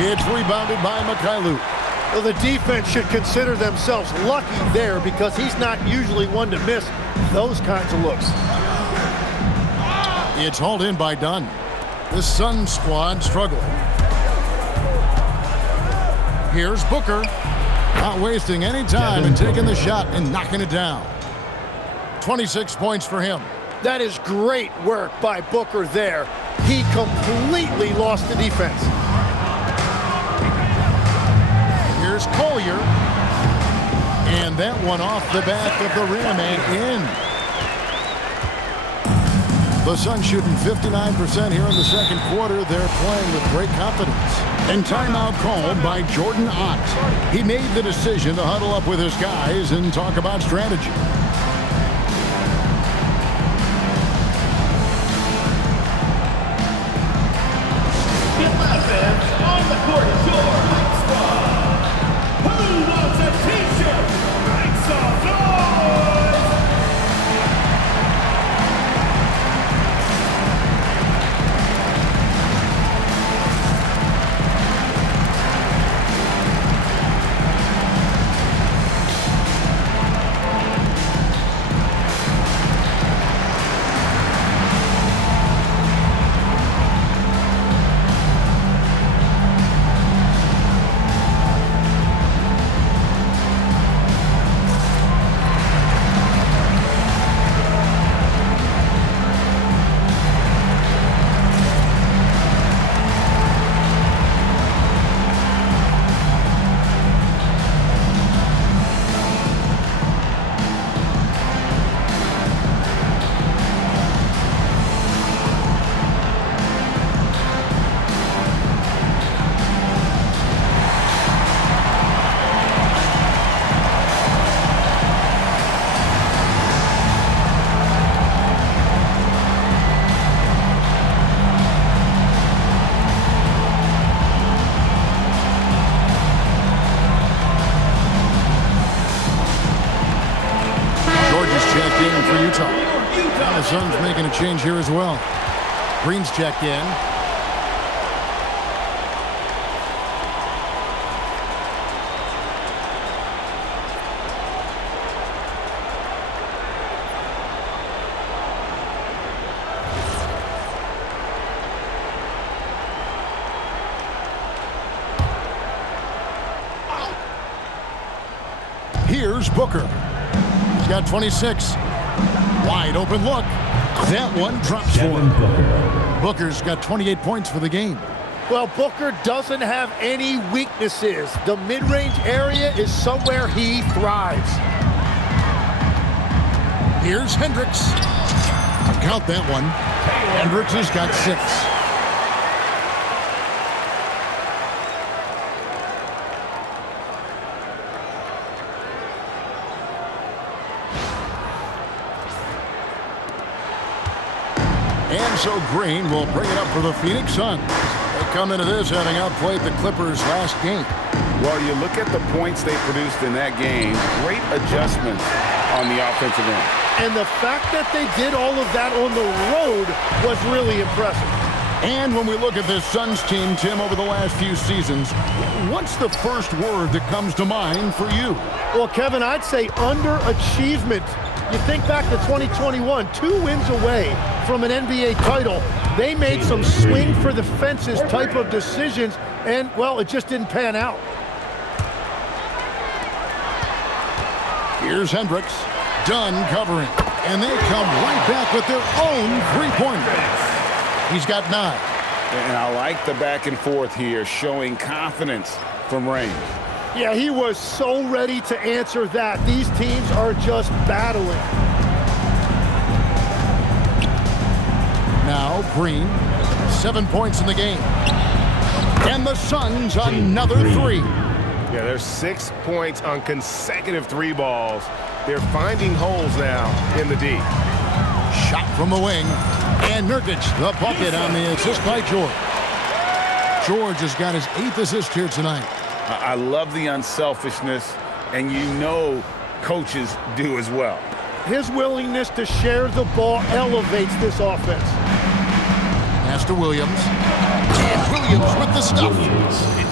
It's rebounded by Markkanen. Well, the defense should consider themselves lucky there because he's not usually one to miss those kinds of looks. It's hauled in by Dunn. The Sun squad struggling. Here's Booker. Not wasting any time and taking the shot and knocking it down. 26 points for him. That is great work by Booker there. He completely lost the defense. Here's Collier. And that one off the back of the rim and in. The Suns shooting 59% here in the second quarter. They're playing with great confidence. And timeout called by Jordan Ott. He made the decision to huddle up with his guys and talk about strategy. On the court, your Hike Squad. Who wants a t-shirt? Make some noise! in for Utah. And the Suns making a change here as well. Green's checked in. Here's Booker. He's got 26. Wide open look. That one drops for him. Booker's got 28 points for the game. Well, Booker doesn't have any weaknesses. The mid-range area is somewhere he thrives. Here's Hendricks. Count that one. Hendricks has got 6. And so Green will bring it up for the Phoenix Suns. They come into this having outplayed the Clippers last game. Well, you look at the points they produced in that game, great adjustments on the offensive end. And the fact that they did all of that on the road was really impressive. And when we look at this Suns team, Tim, over the last few seasons, what's the first word that comes to mind for you? Well, Kevin, I'd say underachievement. You think back to 2021, 2 wins away from an NBA title. They made some swing for the fences type of decisions, and, well, it just didn't pan out. Here's Hendricks. Dunn covering. And they come right back with their own three-pointer. He's got 9. And I like the back and forth here, showing confidence from range. Yeah, he was so ready to answer that. These teams are just battling. Now Green, 7 points in the game. And the Suns another 3. Yeah, there's 6 points on consecutive 3 balls. They're finding holes now in the D. Shot from the wing. And Nurkic, the bucket on the assist by George. George has got his 8th assist here tonight. I love the unselfishness, and you know coaches do as well. His willingness to share the ball elevates this offense. Pass to Williams. And Williams with the stuff.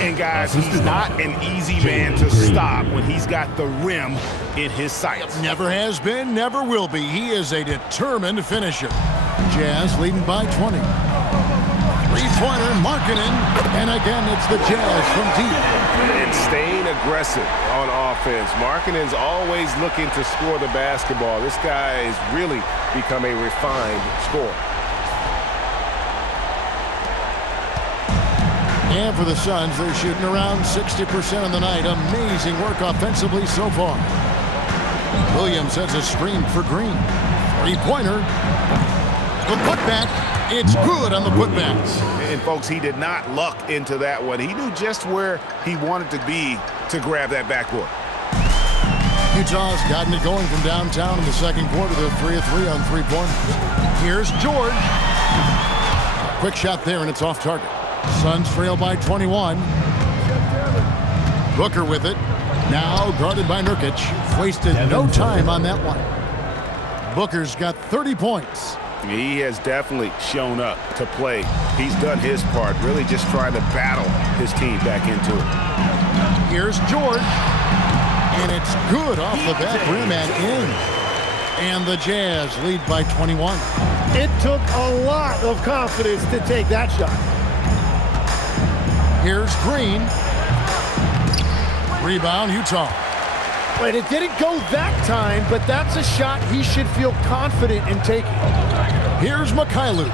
And guys, he's not an easy man to stop when he's got the rim in his sights. Never has been, never will be. He is a determined finisher. Jazz leading by 20. Three-pointer, Markkanen, and again it's the Jazz from deep. And staying aggressive on offense. Markkanen's always looking to score the basketball. This guy has really become a refined scorer. And for the Suns, they're shooting around 60% on the night. Amazing work offensively so far. Williams has a screen for Green. Three-pointer. The putback. It's good on the putbacks. And, folks, he did not luck into that one. He knew just where he wanted to be to grab that backboard. Utah's gotten it going from downtown in the second quarter. They're 3 of 3 on three-pointers. Here's George. A quick shot there, and it's off target. Suns trail by 21. Booker with it. Now guarded by Nurkic. Wasted no time on that one. Booker's got 30 points. He has definitely shown up to play. He's done his part, really just trying to battle his team back into it. Here's George. And it's good off the back rim and in. And the Jazz lead by 21. It took a lot of confidence to take that shot. Here's Green. Rebound, Utah. But it didn't go that time, but that's a shot he should feel confident in taking. Here's Markkanen.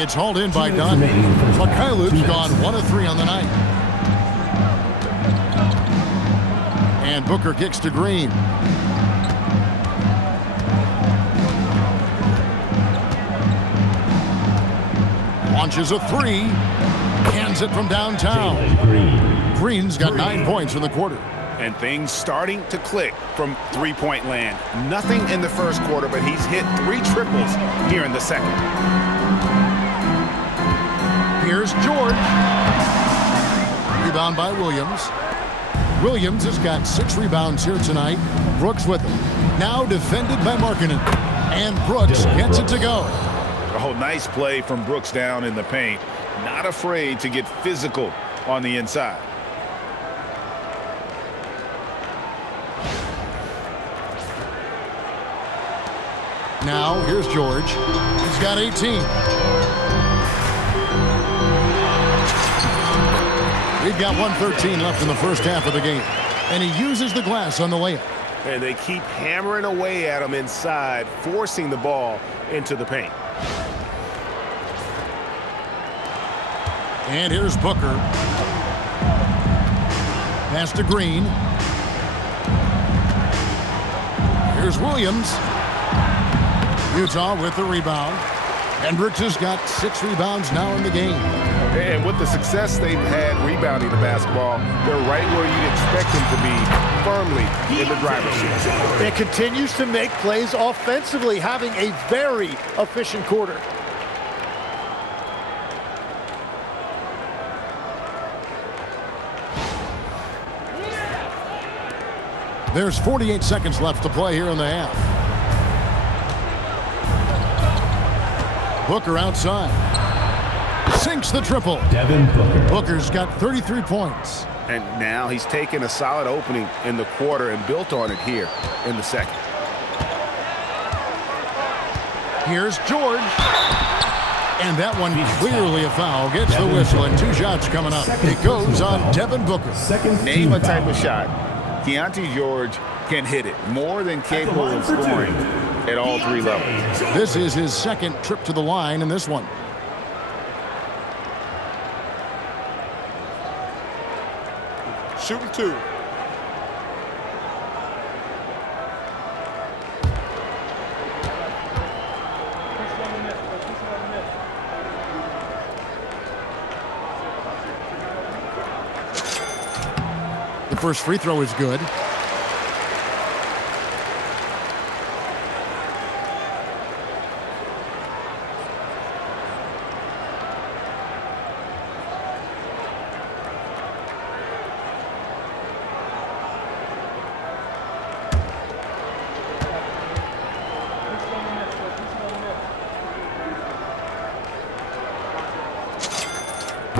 It's hauled in by Dunn. Markkanen's gone 1 of 3 on the night. And Booker kicks to Green. Launches a 3. Hands it from downtown. Green's got 9 points in the quarter. And things starting to click from three-point land. Nothing in the first quarter, but he's hit 3 triples here in the second. Here's George. Rebound by Williams. Williams has got 6 rebounds here tonight. Brooks with him. Now defended by Markkanen. And Brooks gets it to go. Oh, nice play from Brooks down in the paint. Not afraid to get physical on the inside. Now, here's George. He's got 18. We've got 1:13 left in the first half of the game. And he uses the glass on the layup. And they keep hammering away at him inside, forcing the ball into the paint. And here's Booker. Pass to Green. Here's Williams. Utah with the rebound. Hendricks has got 6 rebounds now in the game. And with the success they've had rebounding the basketball, they're right where you'd expect them to be, firmly in the driver's seat. It continues to make plays offensively, having a very efficient quarter. There's 48 seconds left to play here in the half. Booker outside. Sinks the triple. Devin Booker. Booker's got 33 points. And now he's taken a solid opening in the quarter and built on it here in the second. Here's George. And that one clearly a foul. Gets the whistle and 2 shots coming up. It goes on Devin Booker. Name a type of shot. Keontae George can hit it. More than capable of scoring at all 3 levels. This is his second trip to the line in this one. Shooting 2. The first free throw is good.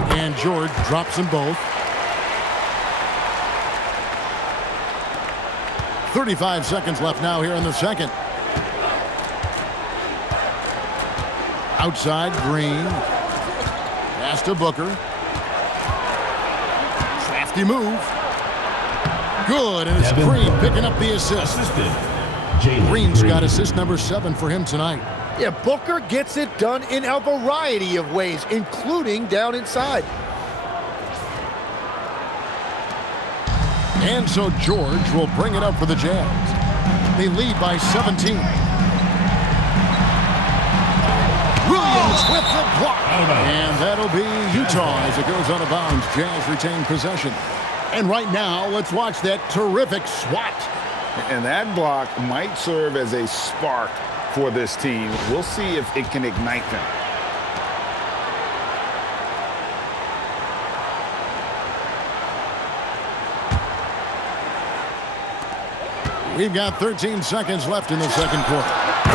And George drops them both. 35 seconds left now here in the second. Outside, Green. Pass to Booker. Crafty move. Good, and it's Green picking up the assist. Green's got assist number 7 for him tonight. Yeah, Booker gets it done in a variety of ways, including down inside. And so George will bring it up for the Jazz. They lead by 17. Williams with the block. And that'll be Utah as it goes out of bounds. Jazz retain possession. And right now, let's watch that terrific swat. And that block might serve as a spark for this team. We'll see if it can ignite them. We've got 13 seconds left in the second quarter.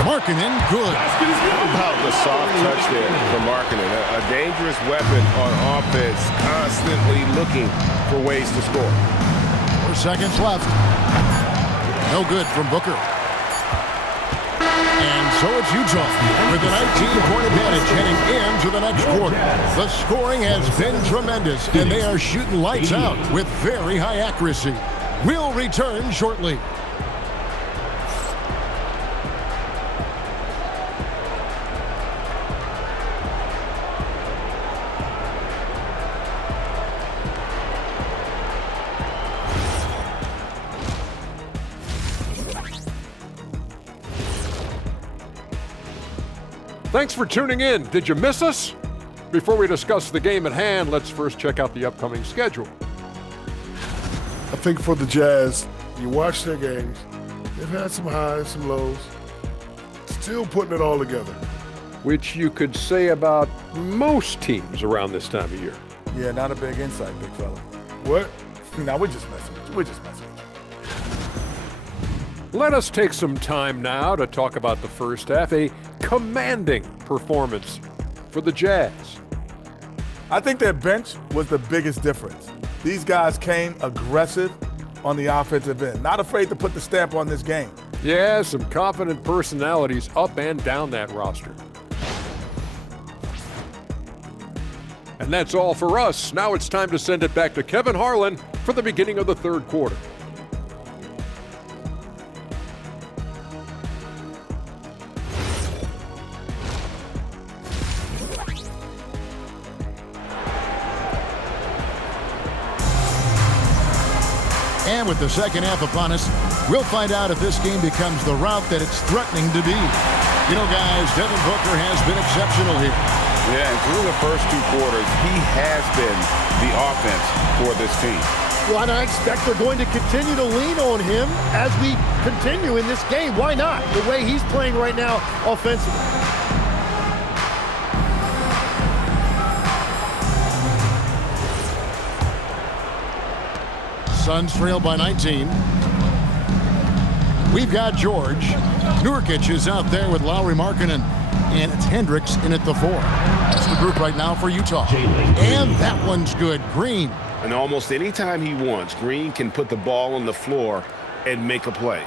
Markkanen, good. How about the soft touch there for Markkanen? A dangerous weapon on offense, constantly looking for ways to score. 4 seconds left. No good from Booker. And so it's Utah with a 19-point advantage heading into the next quarter. The scoring has been tremendous, and they are shooting lights out with very high accuracy. We'll return shortly. Thanks for tuning in. Did you miss us? Before we discuss the game at hand, let's first check out the upcoming schedule. I think for the Jazz, you watch their games, they've had some highs, some lows, still putting it all together. Which you could say about most teams around this time of year. Yeah, not a big insight, big fella. What? No, we're just messing with you. Let us take some time now to talk about the first half, a commanding performance for the Jazz. I think their bench was the biggest difference. These guys came aggressive on the offensive end, not afraid to put the stamp on this game. Yeah, some confident personalities up and down that roster. And that's all for us. Now it's time to send it back to Kevin Harlan for the beginning of the third quarter. And with the second half upon us, we'll find out if this game becomes the route that it's threatening to be. You know, guys, Devin Booker has been exceptional here. Yeah, and through the first two quarters, he has been the offense for this team. Well, and I expect they're going to continue to lean on him as we continue in this game. Why not? The way he's playing right now offensively. Suns trail by 19. We've got George. Nurkic is out there with Lauri, Markkanen, and it's Hendricks in at the 4. That's the group right now for Utah. And that one's good. Green. And almost any time he wants, Green can put the ball on the floor and make a play.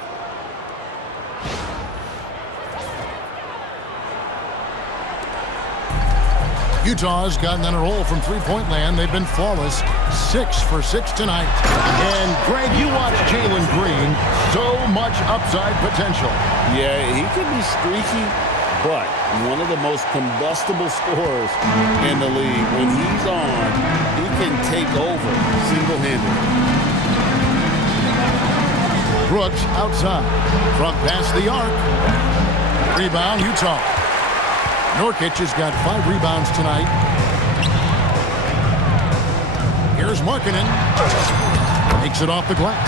Utah's gotten on a roll from three-point land. They've been flawless. 6 for 6 tonight. And, Greg, you watch Jalen Green. So much upside potential. Yeah, he could be streaky, but one of the most combustible scorers in the league. When he's on, he can take over single-handedly. Brooks outside. Front past the arc. Rebound, Utah. Nurkic has got 5 rebounds tonight. Here's Markkanen. Makes it off the glass.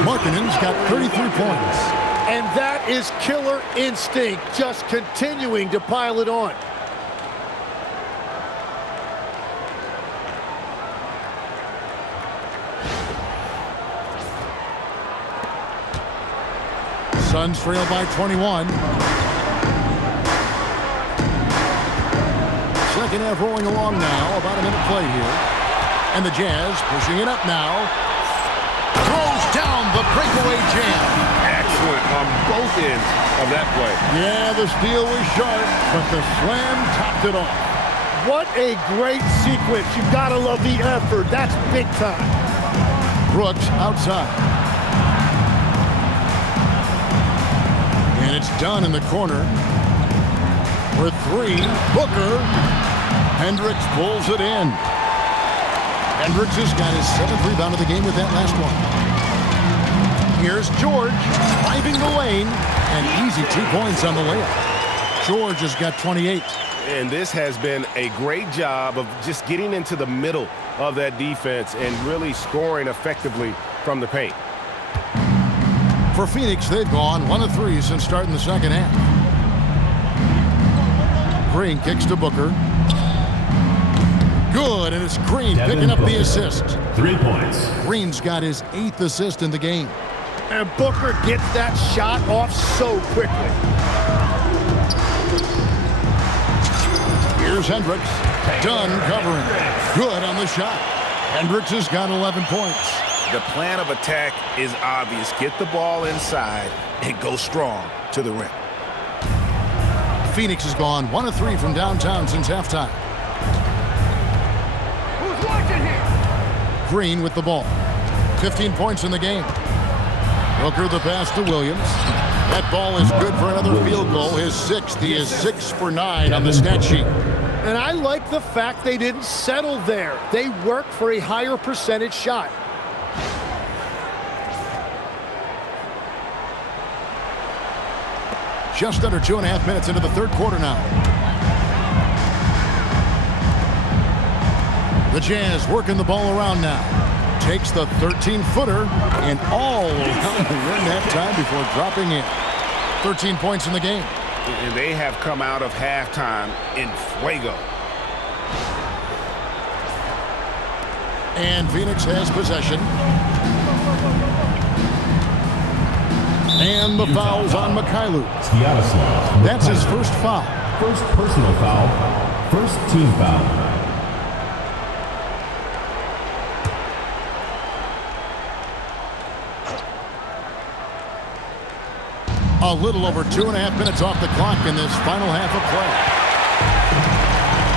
Markkanen's got 33 points. And that is killer instinct, just continuing to pile it on. Suns trail by 21. Second half rolling along now. About a minute play here. And the Jazz pushing it up now. Throws down the breakaway jam. Excellent on both ends of that play. Yeah, the steal was sharp, but the slam topped it off. What a great sequence. You've got to love the effort. That's big time. Brooks outside. And it's done in the corner. For 3, Booker. Hendricks pulls it in. Hendricks has got his 7th rebound of the game with that last one. Here's George, driving the lane, and easy 2 points on the layup. George has got 28. And this has been a great job of just getting into the middle of that defense and really scoring effectively from the paint. For Phoenix, they've gone 1 of 3 since starting the second half. Green kicks to Booker. Good, and it's Green picking up the assist. 3 points. Green's got his 8th assist in the game. And Booker gets that shot off so quickly. Here's Hendricks. Dunn covering. Good on the shot. Hendricks has got 11 points. The plan of attack is obvious. Get the ball inside and go strong to the rim. Phoenix has gone 1 of 3 from downtown since halftime. Who's watching here? Green with the ball. 15 points in the game. Booker the pass to Williams. That ball is good for another field goal. His 6th. He is 6 for 9 on the stat sheet. And I like the fact they didn't settle there. They worked for a higher percentage shot. Just under 2.5 minutes into the third quarter now. The Jazz working the ball around now. Takes the 13-footer and all around the rim that time before dropping in. 13 points in the game. And they have come out of halftime in fuego. And Phoenix has possession. And the foul's on Mikhailuk. That's his first foul. First personal foul. First team foul. A little over 2.5 minutes off the clock in this final half of play.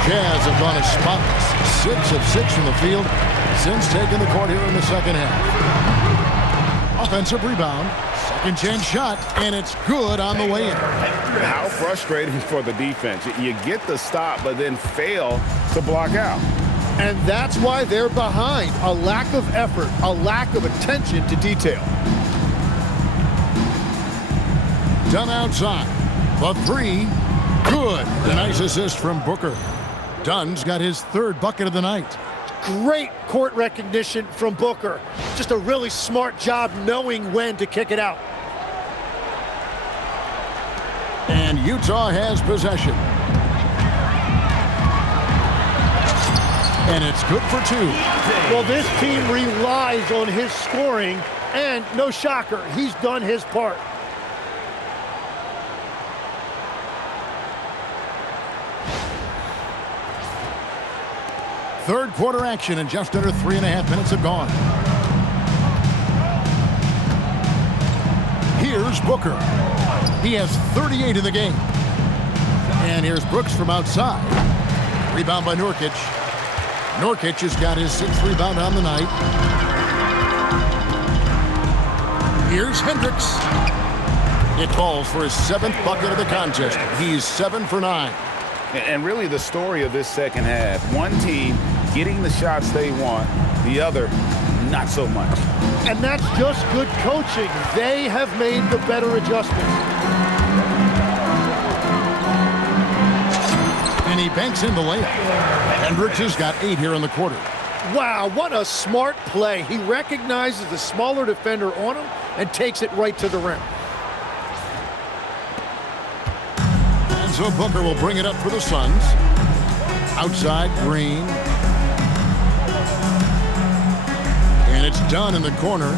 Jazz have gone as spotless, 6 of 6 from the field since taking the court here in the second half. Offensive rebound, second chance shot, and it's good on the way in. How frustrating for the defense. You get the stop, but then fail to block out. And that's why they're behind. A lack of effort, a lack of attention to detail. Dunn outside. The three. Good. Nice assist from Booker. Dunn's got his third bucket of the night. Great court recognition from Booker. Just a really smart job knowing when to kick it out. And Utah has possession. And it's good for 2. Well, this team relies on his scoring, and no shocker, he's done his part. Third quarter action, and just under 3.5 minutes have gone. Here's Booker. He has 38 in the game. And here's Brooks from outside. Rebound by Nurkic. Nurkic has got his 6th rebound on the night. Here's Hendricks. It falls for his 7th bucket of the contest. He's 7 for 9. And really the story of this second half, one team getting the shots they want, the other not so much. And that's just good coaching. They have made the better adjustments. And he banks in the layup. Hendricks has got 8 here in the quarter. Wow, what a smart play. He recognizes the smaller defender on him and takes it right to the rim. And so Booker will bring it up for the Suns. Outside, Green. And it's Dunn in the corner.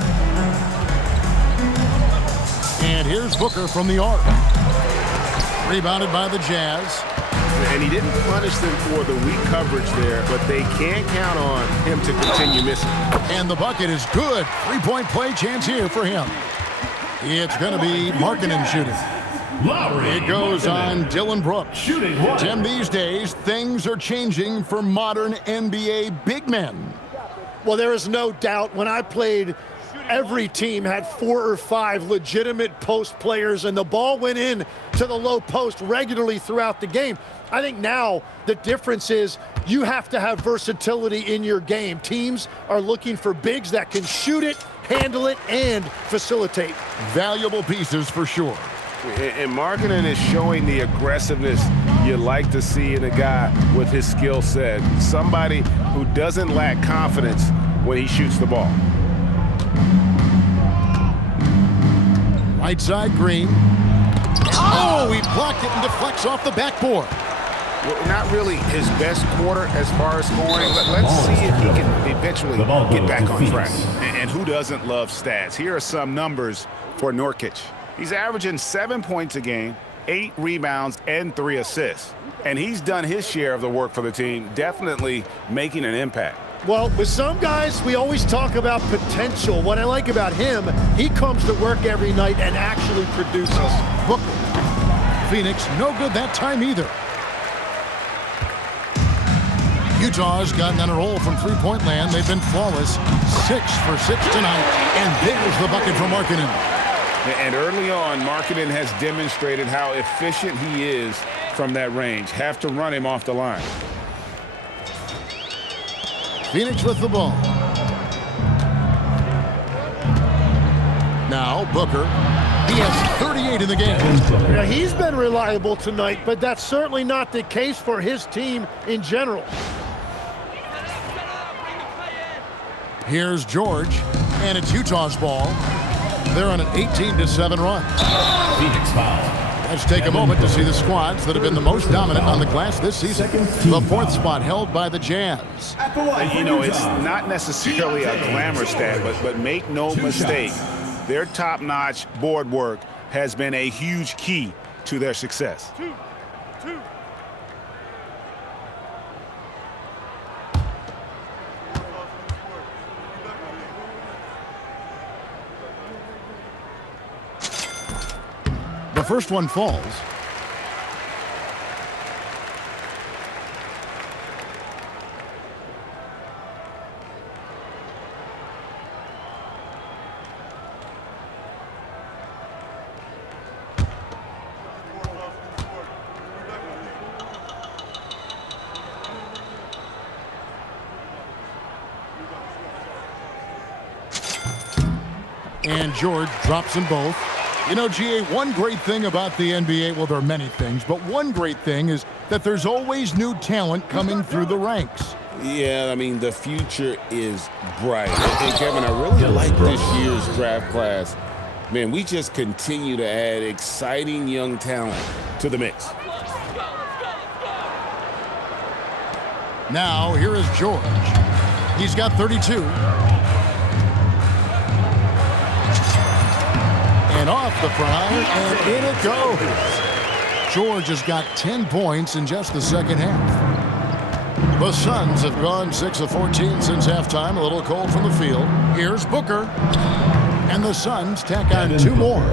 And here's Booker from the arc. Rebounded by the Jazz. And he didn't punish them for the weak coverage there, but they can't count on him to continue missing. And the bucket is good. 3-point play chance here for him. It's going to be Markkanen shooting. Lauri. It goes on Dillon Brooks. Shooting 1. Tim, these days, things are changing for modern NBA big men. Well, there is no doubt when I played, every team had 4 or 5 legitimate post players, and the ball went in to the low post regularly throughout the game. I think now the difference is you have to have versatility in your game. Teams are looking for bigs that can shoot it, handle it, and facilitate. Valuable pieces for sure. And Markkanen is showing the aggressiveness you like to see in a guy with his skill set. Somebody who doesn't lack confidence when he shoots the ball. Right side, Green. Oh, he blocked it and deflects off the backboard. Well, not really his best quarter as far as scoring. Let's see if he can eventually get back on track. And who doesn't love stats? Here are some numbers for Nurkic. He's averaging 7 points a game, 8 rebounds, and 3 assists. And he's done his share of the work for the team, definitely making an impact. Well, with some guys, we always talk about potential. What I like about him, he comes to work every night and actually produces. Booker. Phoenix, no good that time either. Utah's gotten on a roll from three-point land. They've been flawless. 6 for 6 tonight. And there's the bucket for Markkanen. And early on, Markkanen has demonstrated how efficient he is from that range. Have to run him off the line. Phoenix with the ball. Now Booker. He has 38 in the game. Now, he's been reliable tonight, but that's certainly not the case for his team in general. Here's George, and it's Utah's ball. They're on an 18-7 run. Phoenix foul. Let's take a moment to see the squads that have been the most dominant on the glass this season. The 4th spot held by the Jazz. You know, it's not necessarily a glamour stat, but make no mistake, Their top-notch board work has been a huge key to their success. The first one falls. And George drops them both. You know, GA, one great thing about the NBA, well, there are many things, but one great thing is that there's always new talent coming through the ranks. Yeah, I mean, the future is bright. And Kevin, I really like this year's draft class. Man, we just continue to add exciting young talent to the mix. Now, here is George. He's got 32. And off the front iron, and in it goes. George has got 10 points in just the second half. The Suns have gone 6 of 14 since halftime, a little cold from the field. Here's Booker. And the Suns tack on 2 more.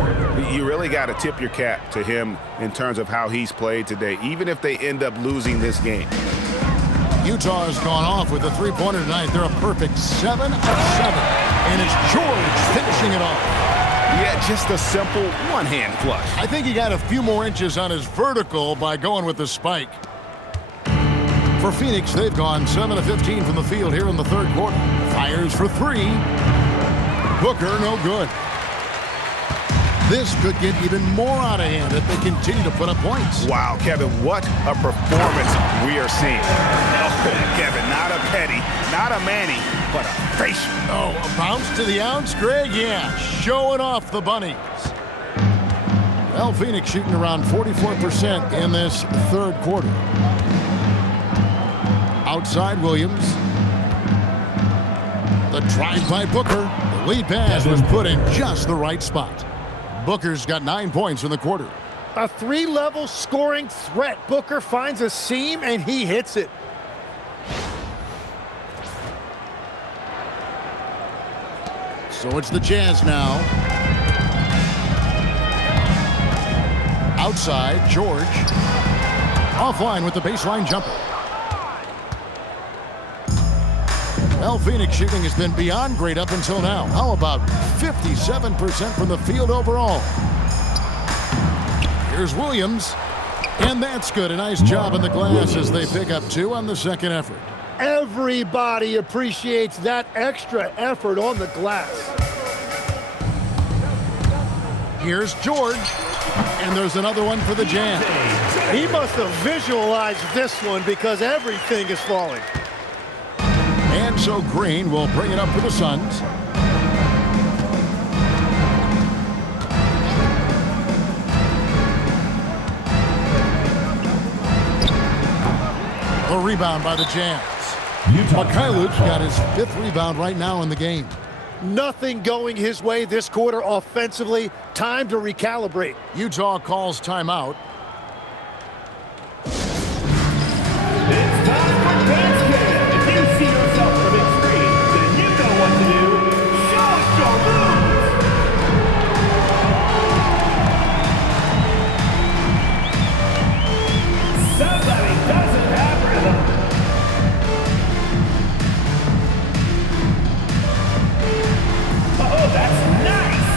You really got to tip your cap to him in terms of how he's played today, even if they end up losing this game. Utah has gone off with a three-pointer tonight. They're a perfect 7 of 7. And it's George finishing it off. Yeah, just a simple one-hand flush. I think he got a few more inches on his vertical by going with the spike. For Phoenix, they've gone 7 of 15 from the field here in the third quarter. Fires for 3. Booker, no good. This could get even more out of hand if they continue to put up points. Wow, Kevin, what a performance we are seeing. Oh, Kevin, not a Petty, not a Manny, but a facial. Oh, a bounce to the ounce, Greg? Yeah, showing off the bunnies. Well, Phoenix shooting around 44% in this third quarter. Outside Williams. The drive by Booker. The lead pass was put in just the right spot. Booker's got 9 points in the quarter. A 3-level scoring threat. Booker finds a seam and he hits it. So it's the Jazz now. Outside, George. Offline with the baseline jumper. Well, Phoenix shooting has been beyond great up until now. How about 57% from the field overall? Here's Williams. And that's good. A nice job in the glass as they pick up 2 on the second effort. Everybody appreciates that extra effort on the glass. Here's George. And there's another one for the Jazz. He must have visualized this one because everything is falling. And so Green will bring it up for the Suns. The rebound by the Jazz. Markkanen got his 5th rebound right now in the game. Nothing going his way this quarter offensively. Time to recalibrate. Utah calls timeout. It's time for basket. If you see yourself on the big screen, then you know what to do. Show us your moves. Somebody doesn't have rhythm. Oh, that's nice.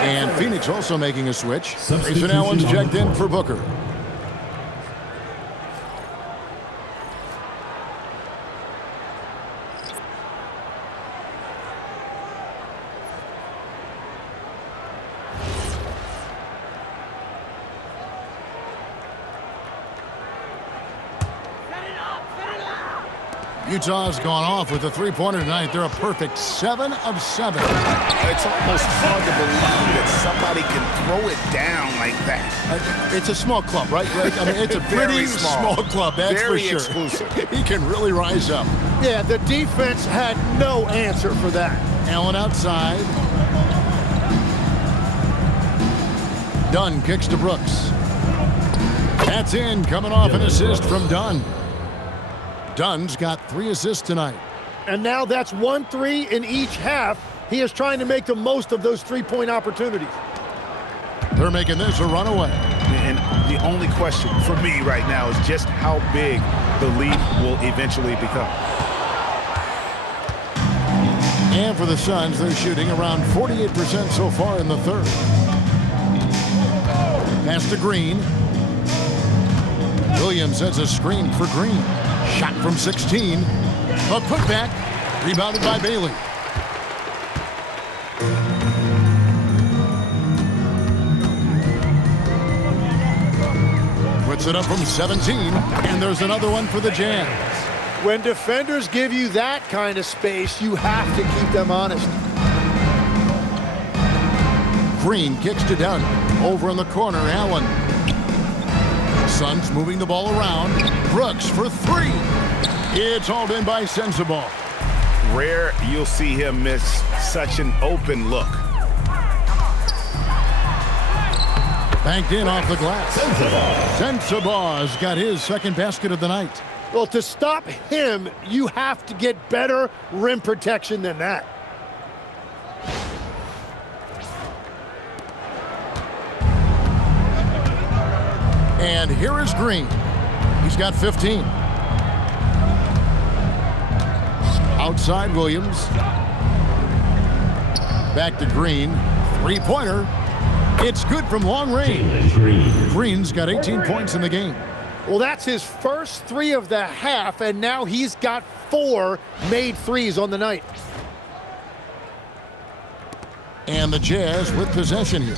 And Phoenix also making a switch. Grayson Allen's checked in for Booker. Utah's gone off with a three-pointer tonight. They're a perfect 7 of 7. It's almost hard to believe that somebody can throw it down like that. It's a small club, right, Greg? I mean, it's a pretty small club, that's Very for sure. exclusive. He can really rise up. Yeah, the defense had no answer for that. Allen outside. Dunn kicks to Brooks. That's in, coming off an assist from Dunn. Dunn's got 3 assists tonight. And now that's 1-3 in each half. He is trying to make the most of those three-point opportunities. They're making this a runaway. And the only question for me right now is just how big the lead will eventually become. And for the Suns, they're shooting around 48% so far in the third. Pass to Green. Williams has a screen for Green. Shot from 16. A putback. Rebounded by Bailey. Puts it up from 17. And there's another one for the Jazz. When defenders give you that kind of space, you have to keep them honest. Green kicks to Dunn. Over in the corner, Allen. Suns moving the ball around. Brooks for 3. It's hauled in by Sensabaugh. Rare you'll see him miss such an open look. Banked in off the glass. Sensabaugh's got his second basket of the night. Well, to stop him, you have to get better rim protection than that. And here is Green. He's got 15. Outside Williams. Back to Green. Three-pointer. It's good from long range. Green's got 18 points in the game. Well, that's his first 3 of the half, and now he's got 4 made threes on the night. And the Jazz with possession here.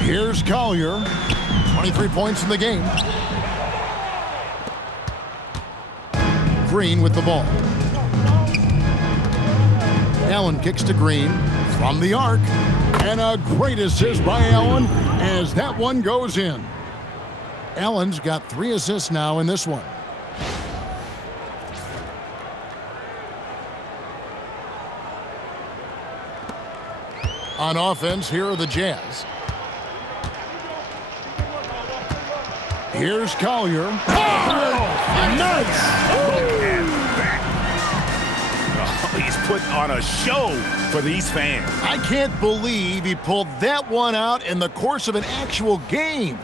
Here's Collier. 23 points in the game. Green with the ball. Allen kicks to Green from the arc. And a great assist by Allen as that one goes in. Allen's got 3 assists now in this one. On offense, here are the Jazz. Here's Collier. Nice! He's putting on a show for these fans. I can't believe he pulled that one out in the course of an actual game.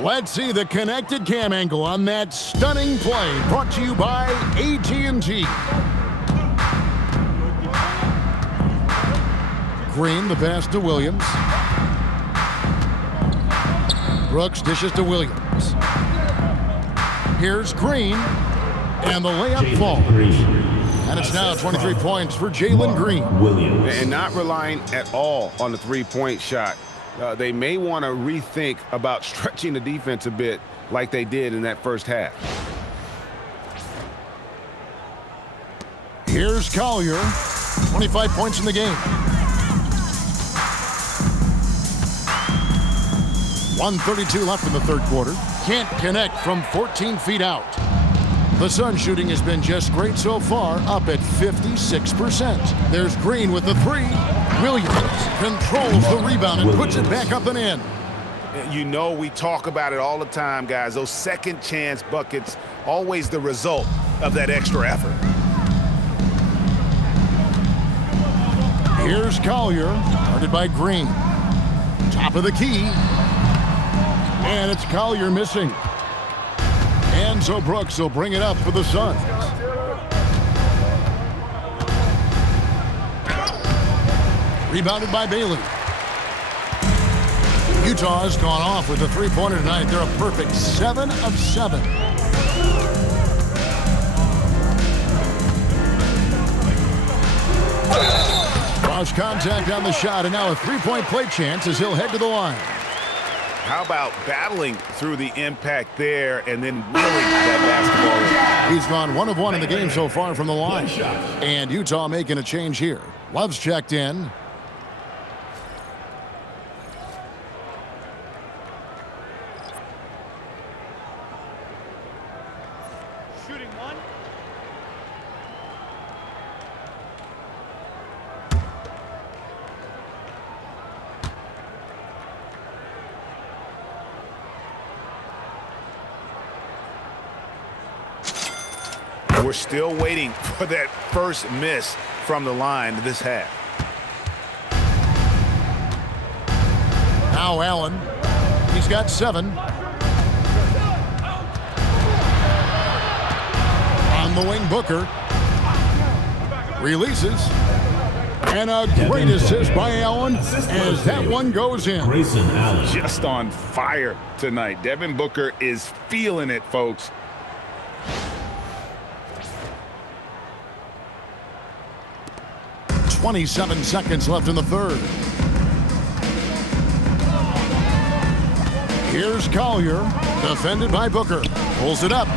Let's see the connected cam angle on that stunning play, brought to you by AT&T. Green, the pass to Williams. Brooks dishes to Williams. Here's Green, and the layup falls. And it's now 23 points for Jalen Green. And not relying at all on the three-point shot. They may want to rethink about stretching the defense a bit like they did in that first half. Here's Collier, 25 points in the game. 1:32 left in the third quarter. Can't connect from 14 feet out. The Suns shooting has been just great so far, up at 56%. There's Green with the 3. Williams controls the rebound and puts it back up and in. You know, we talk about it all the time, guys. Those second chance buckets, always the result of that extra effort. Here's Collier, guarded by Green. Top of the key. And it's Collier missing. And so Brooks will bring it up for the Suns. Rebounded by Bailey. Utah's gone off with a three-pointer tonight. They're a perfect 7 of 7. Cross contact on the shot, and now a three-point play chance as he'll head to the line. How about battling through the impact there and then willing that basketball? He's gone 1 of 1 in the game so far from the line. And Utah making a change here. Love's checked in. Shooting one. We're still waiting for that first miss from the line this half. Now Allen. He's got 7. On the wing, Booker. Releases. And a great assist by Allen as that one goes in. Just on fire tonight. Devin Booker is feeling it, folks. .27 seconds left in the third. Here's Collier, defended by Booker. Pulls it up.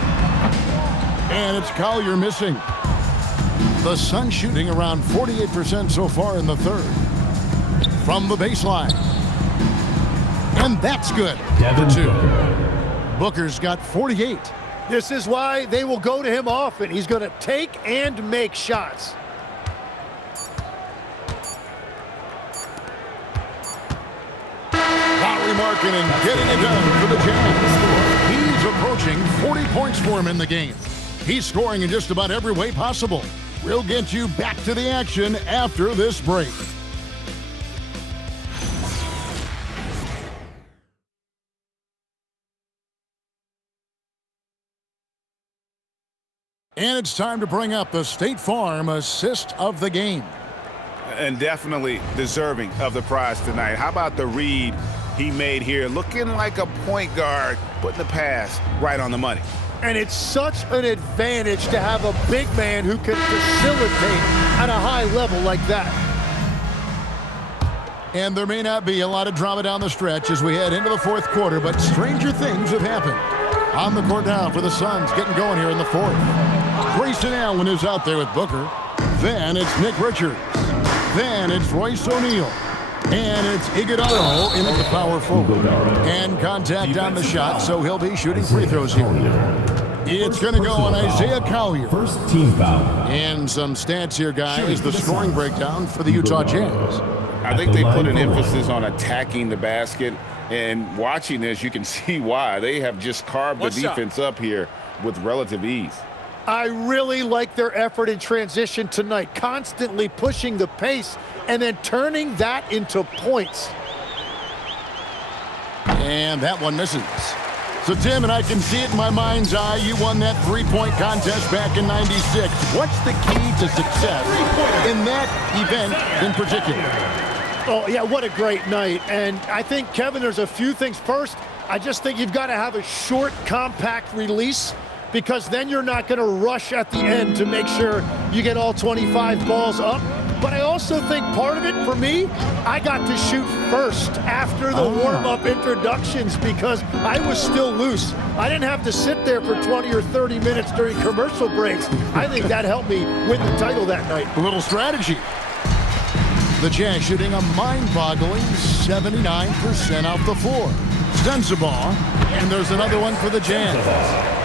And it's Collier missing. The Suns shooting around 48% so far in the third. From the baseline. And that's good. For 2. Booker's got 48. This is why they will go to him often. He's going to take and make shots. Lauri Markkanen getting it done for the Jazz. He's approaching 40 points for him in the game. He's scoring in just about every way possible. We'll get you back to the action after this break. And it's time to bring up the State Farm assist of the game. And definitely deserving of the prize tonight. How about the read he made here? Looking like a point guard, putting the pass right on the money. And it's such an advantage to have a big man who can facilitate at a high level like that. And there may not be a lot of drama down the stretch as we head into the fourth quarter, but stranger things have happened. On the court now for the Suns, getting going here in the fourth. Grayson Allen is out there with Booker. Then it's Nick Richards. Then it's Royce O'Neal. And it's Iguodala in at the power forward. And contact on the shot, so he'll be shooting free throws here. It's going to go on Isaiah Collier. First team foul. And some stats here, guys. The scoring breakdown for the Utah Jazz. I think they put an emphasis on attacking the basket. And watching this, you can see why. They have just carved the defense up here with relative ease. I really like their effort in transition tonight, constantly pushing the pace and then turning that into points. And that one misses. So, Tim, and I can see it in my mind's eye, you won that three-point contest back in '96. What's the key to success in that event in particular? Oh, yeah, what a great night. And I think, Kevin, there's a few things. First, I just think you've got to have a short, compact release, because then you're not going to rush at the end to make sure you get all 25 balls up. But I also think part of it, for me, I got to shoot first after the warm-up introductions because I was still loose. I didn't have to sit there for 20 or 30 minutes during commercial breaks. I think that helped me win the title that night. A little strategy. The Jazz shooting a mind-boggling 79% off the floor. Sensabaugh, and there's another one for the Jazz.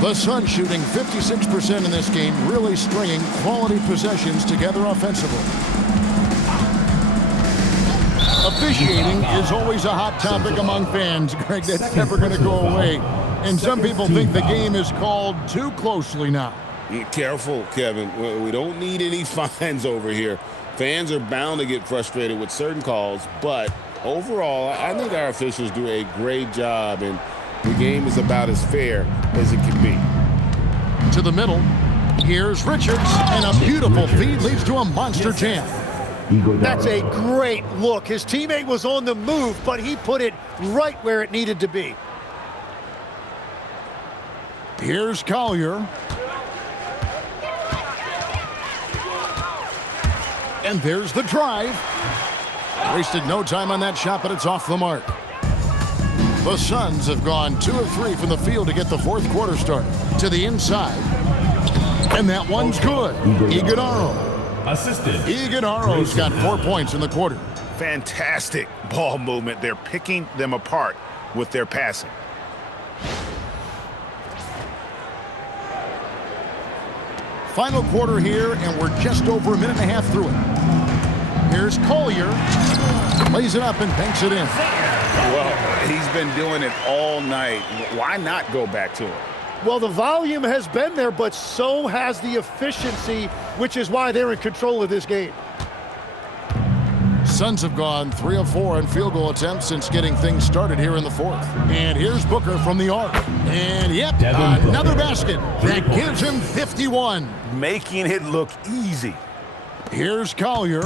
The Suns shooting 56% in this game, really stringing quality possessions together offensively. Officiating is always a hot topic among fans, Greg. That's never going to go away. And some people think the game is called too closely now. Careful, Kevin. We don't need any fines over here. Fans are bound to get frustrated with certain calls, but overall, I think our officials do a great job, and the game is about as fair as it can be. To the middle, Here's Richards, and a beautiful feed leads to a monster jam. That's a great look. His teammate was on the move, but he put it right where it needed to be. Here's Collier. And there's the drive. Wasted no time on that shot, but it's off the mark. The Suns have gone 2 of 3 from the field to get the fourth quarter started. To the inside. And that one's good. Iguodala. Iguodala's got 4 points in the quarter. Fantastic ball movement. They're picking them apart with their passing. Final quarter here, and we're just over a minute and a half through it. Here's Collier. Lays it up and banks it in. Well, he's been doing it all night. Why not go back to it? Well, the volume has been there, but so has the efficiency, which is why they're in control of this game. Suns have gone 3 of 4 on field goal attempts since getting things started here in the fourth. And here's Booker from the arc. And yep, another basket. That gives him 51. Making it look easy. Here's Collier.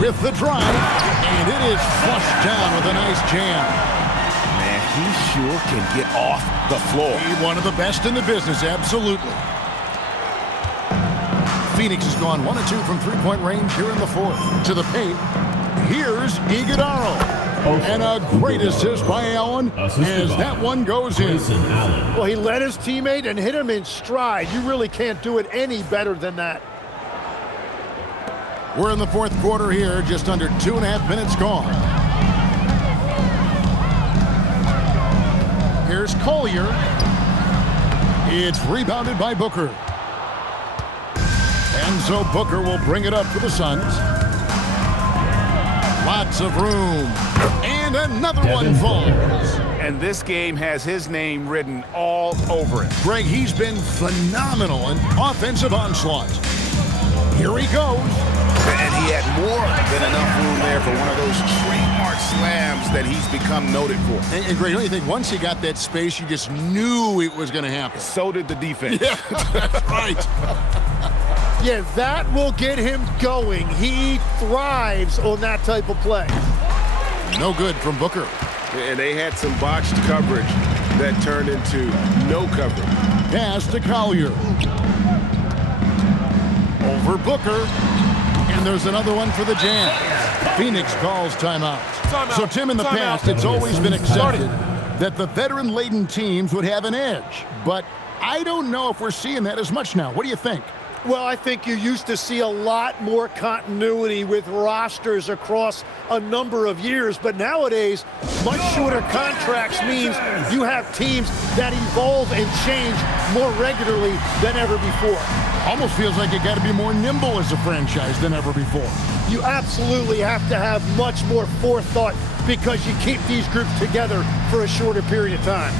With the drive, and it is flushed down with a nice jam. Man, he sure can get off the floor. He's one of the best in the business, absolutely. Phoenix has gone 1 of 2 from three-point range here in the fourth. To the paint, here's Iguodala. And a great assist by Allen as that one goes in. Well, he led his teammate and hit him in stride. You really can't do it any better than that. We're in the fourth quarter here, just under 2.5 minutes gone. Here's Collier. It's rebounded by Booker. And so Booker will bring it up for the Suns. Lots of room. And another one falls. And this game has his name written all over it. Greg, he's been phenomenal in offensive onslaught. Here he goes. And he had more than enough room there for one of those trademark slams that he's become noted for. And Greg, don't you think once he got that space, you just knew it was going to happen? So did the defense. Yeah, that's right. Yeah, that will get him going. He thrives on that type of play. No good from Booker. And they had some botched coverage that turned into no coverage. Pass to Collier. Over Booker. And there's another one for the Jazz. Phoenix calls timeout. So, Tim, in the past, it's always been accepted that the veteran-laden teams would have an edge. But I don't know if we're seeing that as much now. What do you think? Well, I think you used to see a lot more continuity with rosters across a number of years, but nowadays, much shorter contracts means you have teams that evolve and change more regularly than ever before. Almost feels like you got to be more nimble as a franchise than ever before. You absolutely have to have much more forethought because you keep these groups together for a shorter period of time.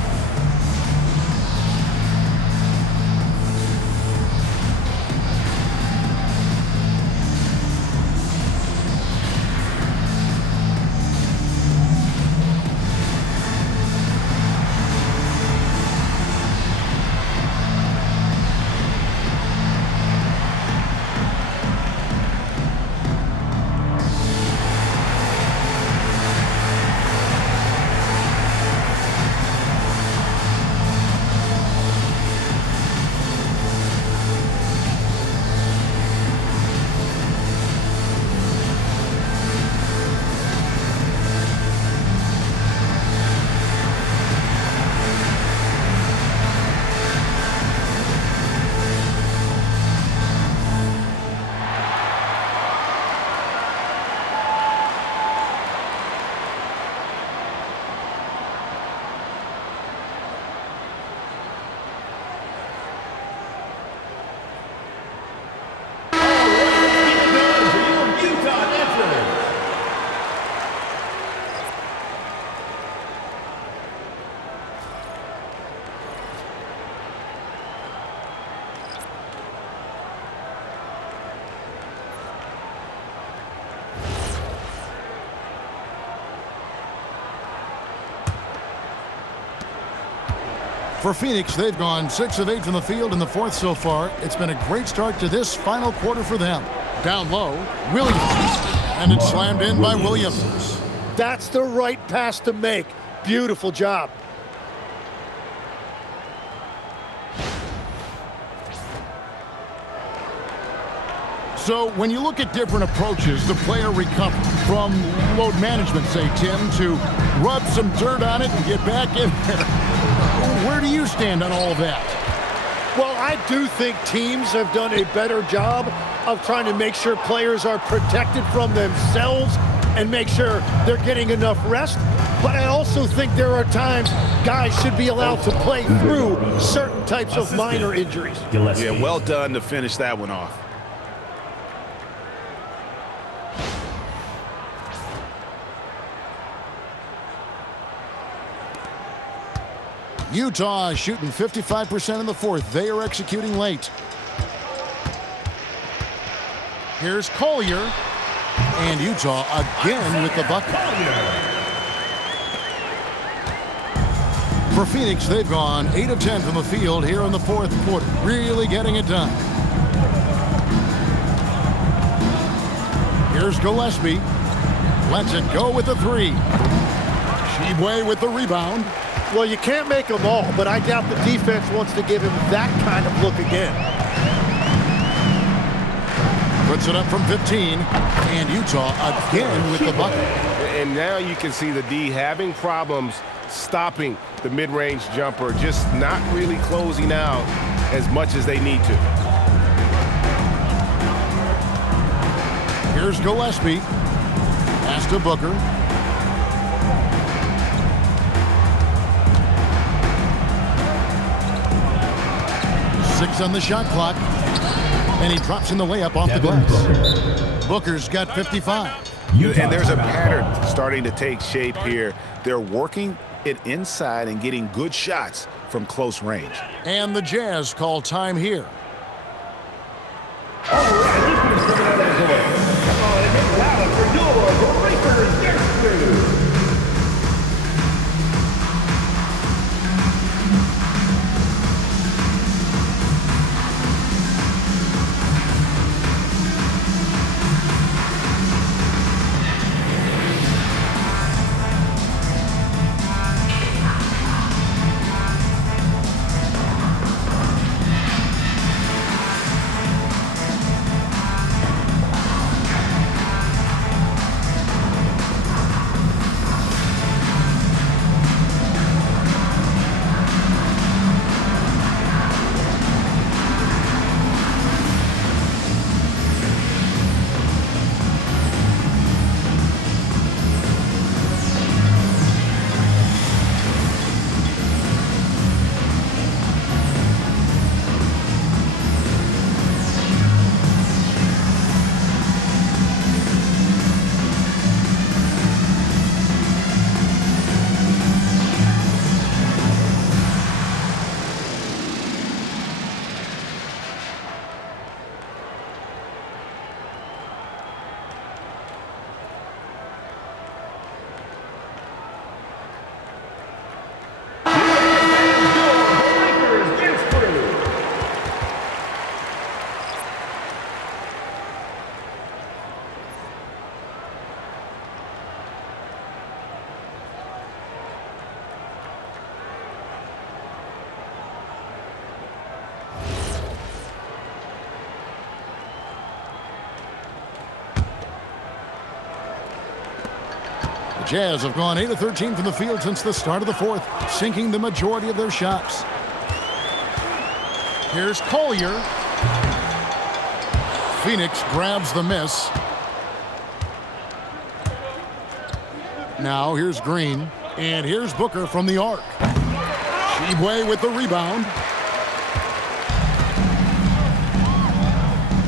For Phoenix, they've gone 6 of 8 from the field in the fourth so far. It's been a great start to this final quarter for them. Down low, Williams. And it's slammed in by Williams. That's the right pass to make. Beautiful job. So when you look at different approaches to player recovery, from load management, say, Tim, to rub some dirt on it and get back in there, where do you stand on all of that? Well, I do think teams have done a better job of trying to make sure players are protected from themselves and make sure they're getting enough rest. But I also think there are times guys should be allowed to play through certain types of minor injuries. Yeah, well done to finish that one off. Utah is shooting 55% in the fourth. They are executing late. Here's Collier. And Utah again with the bucket. For Phoenix, they've gone 8 of 10 from the field here in the fourth quarter. Really getting it done. Here's Gillespie. Lets it go with the 3. Shibwe with the rebound. Well, you can't make them all, but I doubt the defense wants to give him that kind of look again. Puts it up from 15, and Utah again with the bucket. And now you can see the D having problems stopping the mid-range jumper, just not really closing out as much as they need to. Here's Gillespie. Pass to Booker. Six on the shot clock. And he drops in the layup off the glass. Booker's got 55. And there's a pattern starting to take shape here. They're working it inside and getting good shots from close range. And the Jazz call time here. Jazz have gone 8 of 13 from the field since the start of the fourth, sinking the majority of their shots. Here's Collier. Phoenix grabs the miss. Now here's Green. And here's Booker from the arc. Shibwe with the rebound.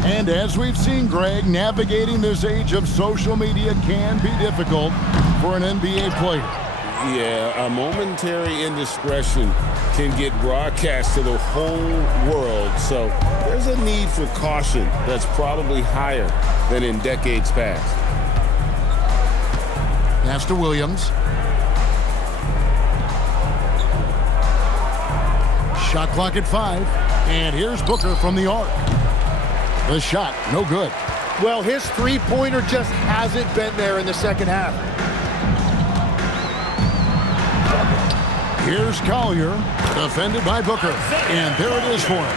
And as we've seen, Greg, navigating this age of social media can be difficult for an NBA player. Yeah, a momentary indiscretion can get broadcast to the whole world. So there's a need for caution that's probably higher than in decades past. Pass to Williams. Shot clock at 5. And here's Booker from the arc. The shot, no good. Well, his three-pointer just hasn't been there in the second half. Here's Collier, defended by Booker. And there it is for him.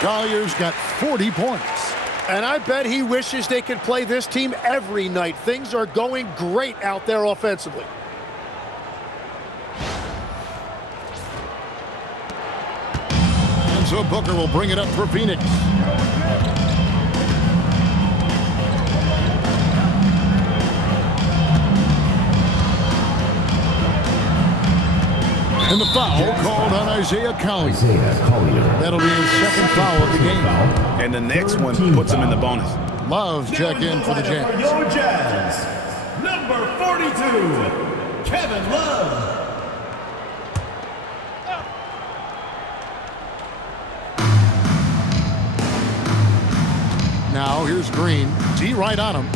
Collier's got 40 points. And I bet he wishes they could play this team every night. Things are going great out there offensively. And so Booker will bring it up for Phoenix. And the foul called on Isaiah Collier. That'll be his second foul of the game. And the next one puts him in the bonus. Love check in for the Jazz. Your Jazz, number 42, Kevin Love. Now here's Green. D right on him.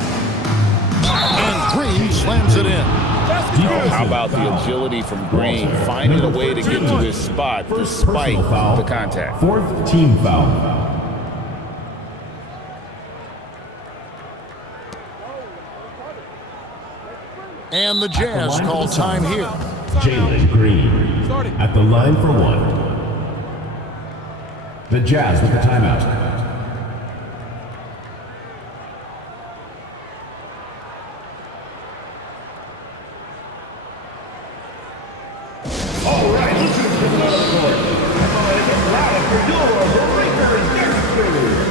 And Green slams it in. How about the agility from Green, finding a way to get to his spot despite the contact. 4th team foul. And the Jazz call time here. Jalen Green at the line for 1. The Jazz with the timeout. All right, let's just give another score. Come on, get loud for your Breaker Industries.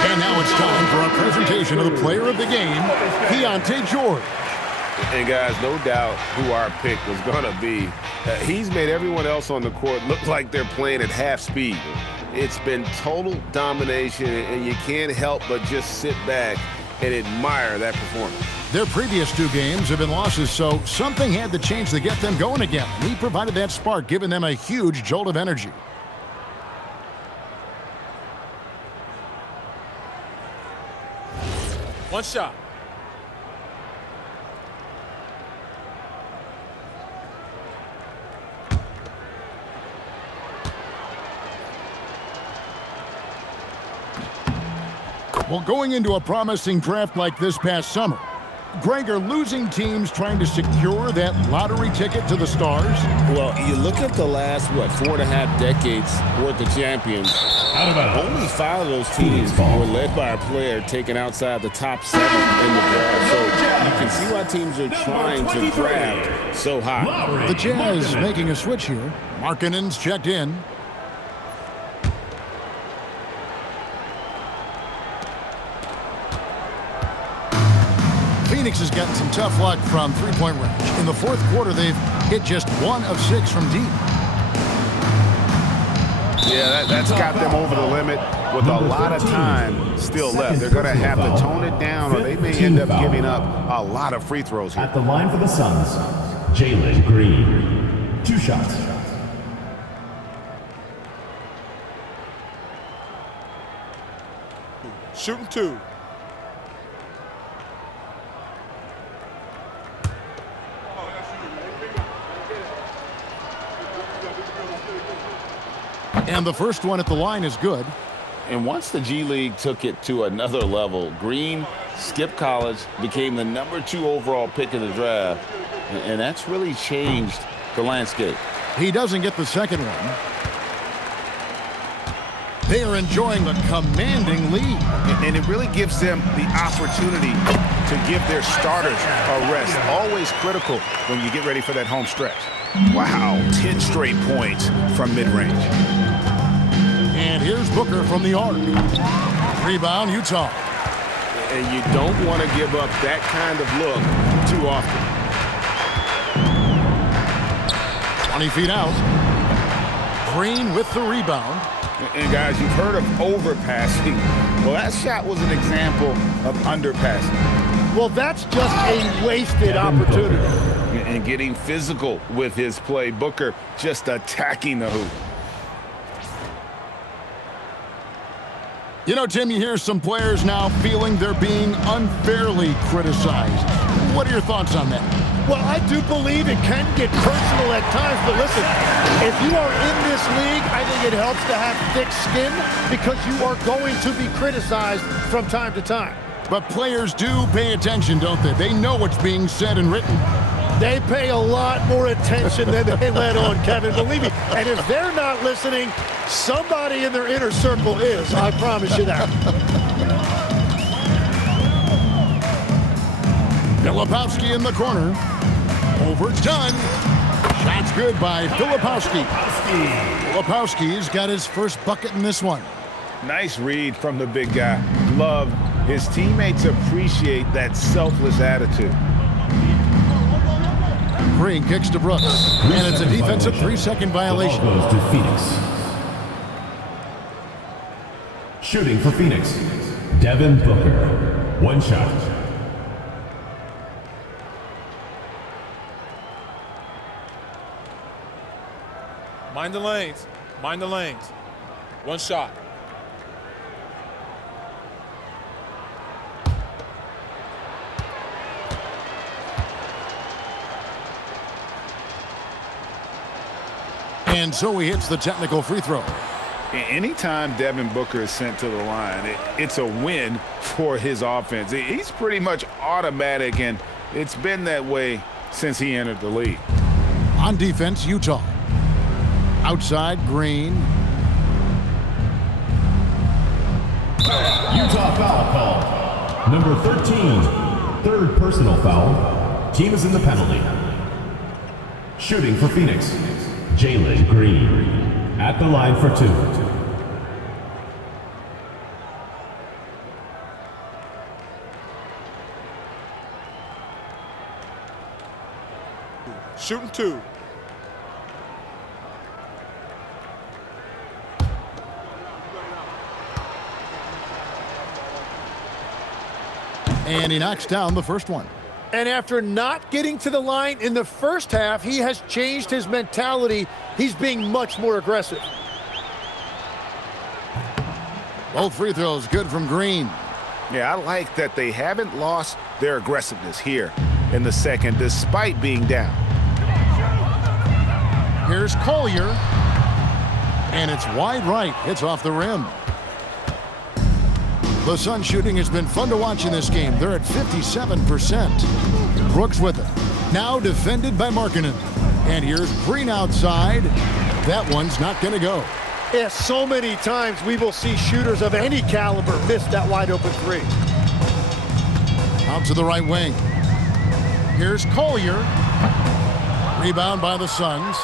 And now it's time for our presentation of the player of the game, Keontae George. And guys, no doubt who our pick was going to be. He's made everyone else on the court look like they're playing at half speed. It's been total domination, and you can't help but just sit back and admire that performance. Their previous 2 games have been losses, so something had to change to get them going again. He provided that spark, giving them a huge jolt of energy. One shot. Well, going into a promising draft like this past summer, Greg, are losing teams trying to secure that lottery ticket to the stars? Well, you look at the last, 4.5 decades worth of champions. Only 5 of those teams were led by a player taken outside the top 7 in the draft. So you can see why teams are trying to draft so high. The Jazz making a switch here. Markkanen's checked in. Phoenix has gotten some tough luck from three-point range. In the fourth quarter, they've hit just 1 of 6 from deep. Yeah, that's got them over the limit with a lot of time still left. They're going to have to tone it down, or they may end up giving up a lot of free throws here. At the line for the Suns, Jalen Green. 2 shots. Shooting 2. And the first one at the line is good. And once the G League took it to another level, Green skipped college, became the #2 overall pick in the draft, and that's really changed the landscape. He doesn't get the second one. They are enjoying a commanding lead. And it really gives them the opportunity to give their starters a rest. Always critical when you get ready for that home stretch. Wow, 10 straight points from mid-range. And here's Booker from the arc. Rebound, Utah. And you don't want to give up that kind of look too often. 20 feet out. Green with the rebound. And guys, you've heard of overpassing. Well, that shot was an example of underpassing. Well, that's just a wasted opportunity. And getting physical with his play. Booker just attacking the hoop. You know, Tim, you hear some players now feeling they're being unfairly criticized. What are your thoughts on that? Well, I do believe it can get personal at times, but listen, if you are in this league, I think it helps to have thick skin because you are going to be criticized from time to time. But players do pay attention, don't they? They know what's being said and written. They pay a lot more attention than they let on, Kevin, believe me. And if they're not listening, somebody in their inner circle is, I promise you that. Filipowski in the corner. Overdone. Shot's good by Filipowski. Filipowski's got his first bucket in this one. Nice read from the big guy. Love his teammates appreciate that selfless attitude. Green kicks to Brooks. And it's a defensive 3-second violation. Ball goes to Phoenix. Shooting for Phoenix, Devin Booker. One shot. Mind the lanes. Mind the lanes. One shot. And so he hits the technical free throw. Anytime Devin Booker is sent to the line, it's a win for his offense. He's pretty much automatic, and it's been that way since he entered the league. On defense, Utah. Outside, Green. Utah foul call. Number 13, third personal foul. Team is in the penalty. Shooting for Phoenix, Jalen Green. At the line for 2. Shooting 2. And he knocks down the first one. And after not getting to the line in the first half, he has changed his mentality. He's being much more aggressive. Both free throws good from Green. Yeah, I like that they haven't lost their aggressiveness here in the second, despite being down. Here's Collier. And it's wide right. Hits off the rim. The Sun shooting has been fun to watch in this game. They're at 57%. Brooks with it. Now defended by Markkanen. And here's Green outside. That one's not going to go. Yeah, so many times we will see shooters of any caliber miss that wide open three. Out to the right wing. Here's Collier. Rebound by the Suns.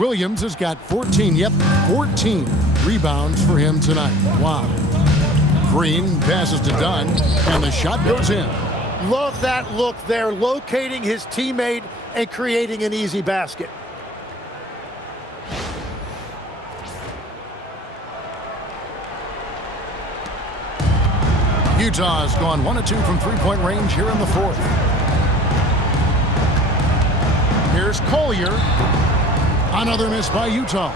Williams has got 14. Yep, 14 rebounds for him tonight. Wow. Green passes to Dunn, and the shot goes in. Love that look there, locating his teammate and creating an easy basket. Utah has gone 1 of 2 from three-point range here in the fourth. Here's Collier. Another miss by Utah.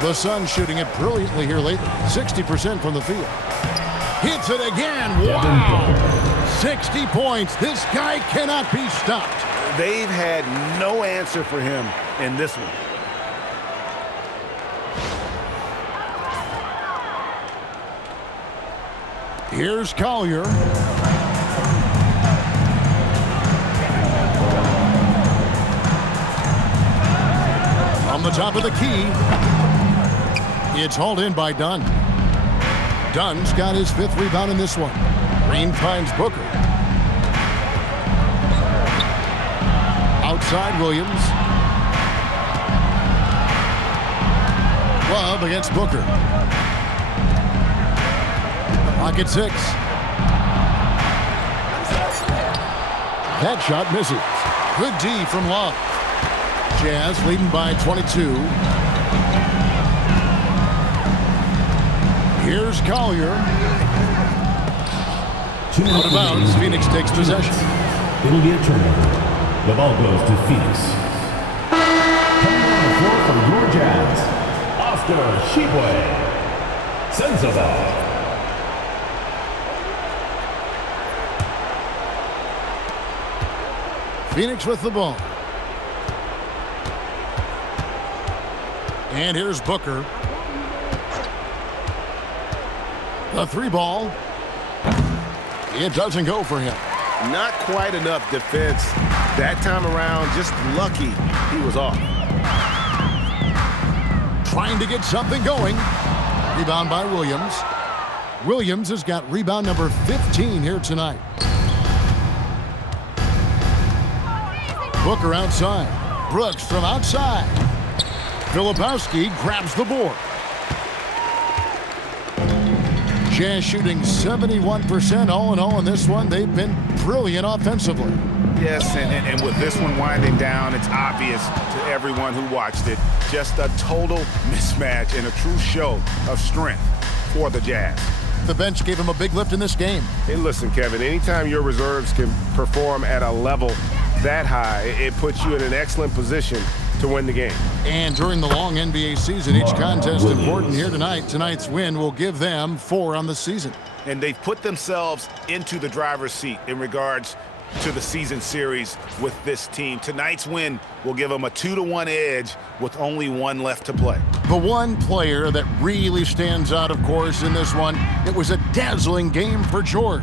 The Suns shooting it brilliantly here lately. 60% from the field. Hits it again. Wow. 60 points. This guy cannot be stopped. They've had no answer for him in this one. Here's Collier. On the top of the key. It's hauled in by Dunn. Dunn's got his 5th rebound in this one. Green finds Booker. Outside Williams. Love against Booker. Clock at 6. That shot misses. Good D from Love. Jazz leading by 22. Here's Collier. Out of bounds, Phoenix takes possession. It'll be a turnover. The ball goes to Phoenix. Coming on the floor for your Jazz, Oscar Tshiebwe. Sends the ball. Phoenix with the ball. And here's Booker. The 3 ball. It doesn't go for him. Not quite enough defense that time around. Just lucky he was off. Trying to get something going. Rebound by Williams. Williams has got rebound number 15 here tonight. Booker outside. Brooks from outside. Filipowski grabs the board. Jazz shooting 71% all in all in this one. They've been brilliant offensively. Yes, and with this one winding down, it's obvious to everyone who watched it. Just a total mismatch and a true show of strength for the Jazz. The bench gave him a big lift in this game. Hey, listen, Kevin, anytime your reserves can perform at a level that high, it puts you in an excellent position to win the game. And during the long NBA season, each contest important here tonight. Tonight's win will give them 4 on the season. And they've put themselves into the driver's seat in regards to the season series with this team. Tonight's win will give them a 2-1 edge with only 1 left to play. The one player that really stands out, of course, in this one, it was a dazzling game for George.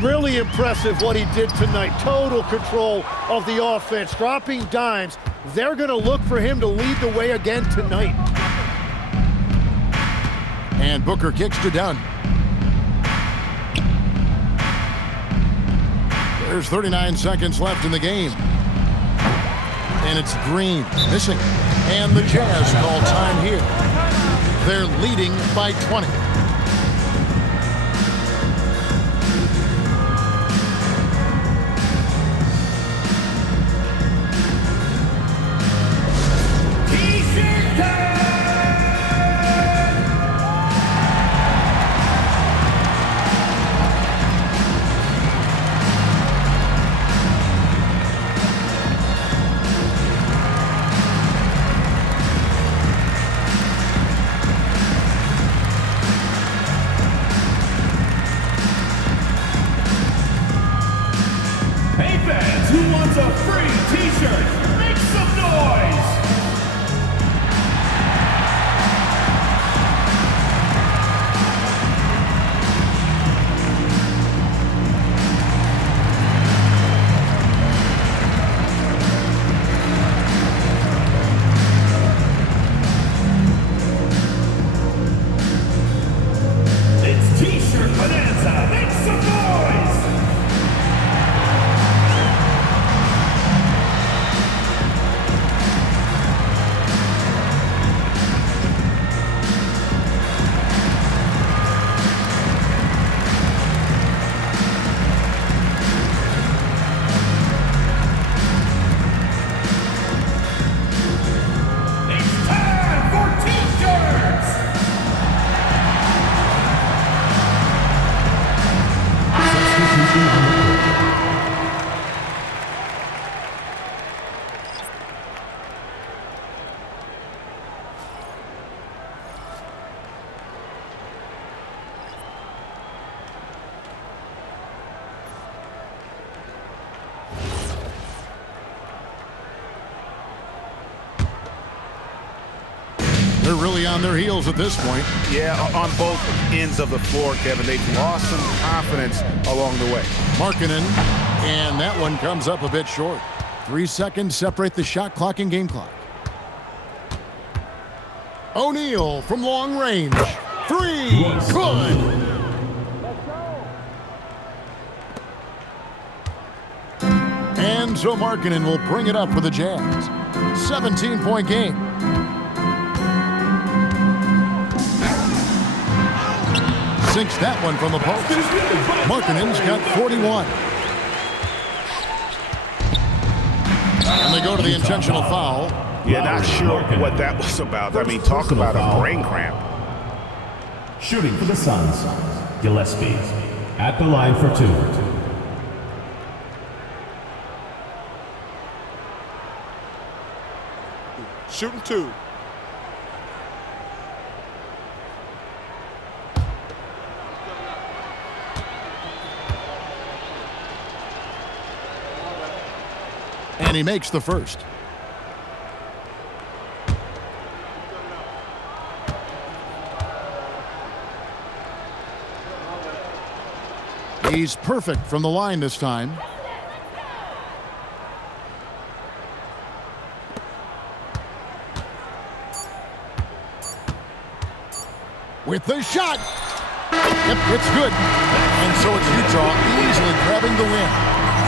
Really impressive what he did tonight. Total control of the offense, dropping dimes. They're going to look for him to lead the way again tonight. And Booker kicks to Dunn. There's 39 seconds left in the game. And it's Green missing. And the Jazz call time here. They're leading by 20. They're really on their heels at this point. Yeah, on both ends of the floor, Kevin. They've lost some confidence along the way. Markkanen, and that one comes up a bit short. 3 seconds separate the shot clock and game clock. O'Neal from long range. 3, good. And so Markkanen will bring it up for the Jazz. 17-point game. Sinks that one from the post. Markkanen's got 41. And they go to the intentional foul. Yeah, not sure what that was about. I mean, talk about a brain cramp. Shooting for the Suns, Gillespie at the line for 2. Shooting 2. And he makes the first. He's perfect from the line this time. With the shot. Yep, it's good. And so it's Utah easily grabbing the win.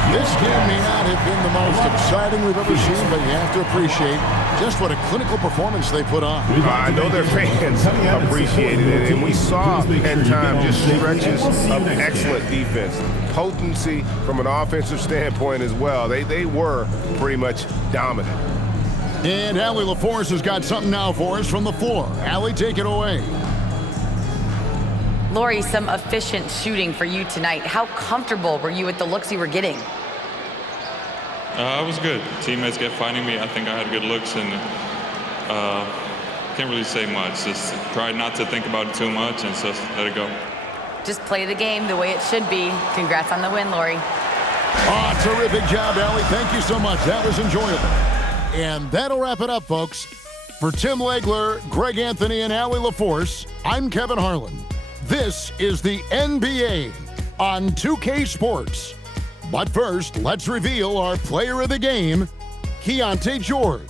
This game may not have been the most exciting we've ever seen, but you have to appreciate just what a clinical performance they put on. I know their fans appreciated it, and we saw at times just stretches of excellent defense. Potency from an offensive standpoint as well. They were pretty much dominant. And Allie LaForce has got something now for us from the floor. Allie, take it away. Lauri, some efficient shooting for you tonight. How comfortable were you with the looks you were getting? I was good. Teammates kept finding me. I think I had good looks, and can't really say much. Just try not to think about it too much and just let it go. Just play the game the way it should be. Congrats on the win, Lauri. Oh, terrific job, Allie. Thank you so much. That was enjoyable. And that'll wrap it up, folks. For Tim Legler, Greg Anthony, and Allie LaForce, I'm Kevin Harlan. This is the NBA on 2K Sports. But first, let's reveal our player of the game, Keontae George.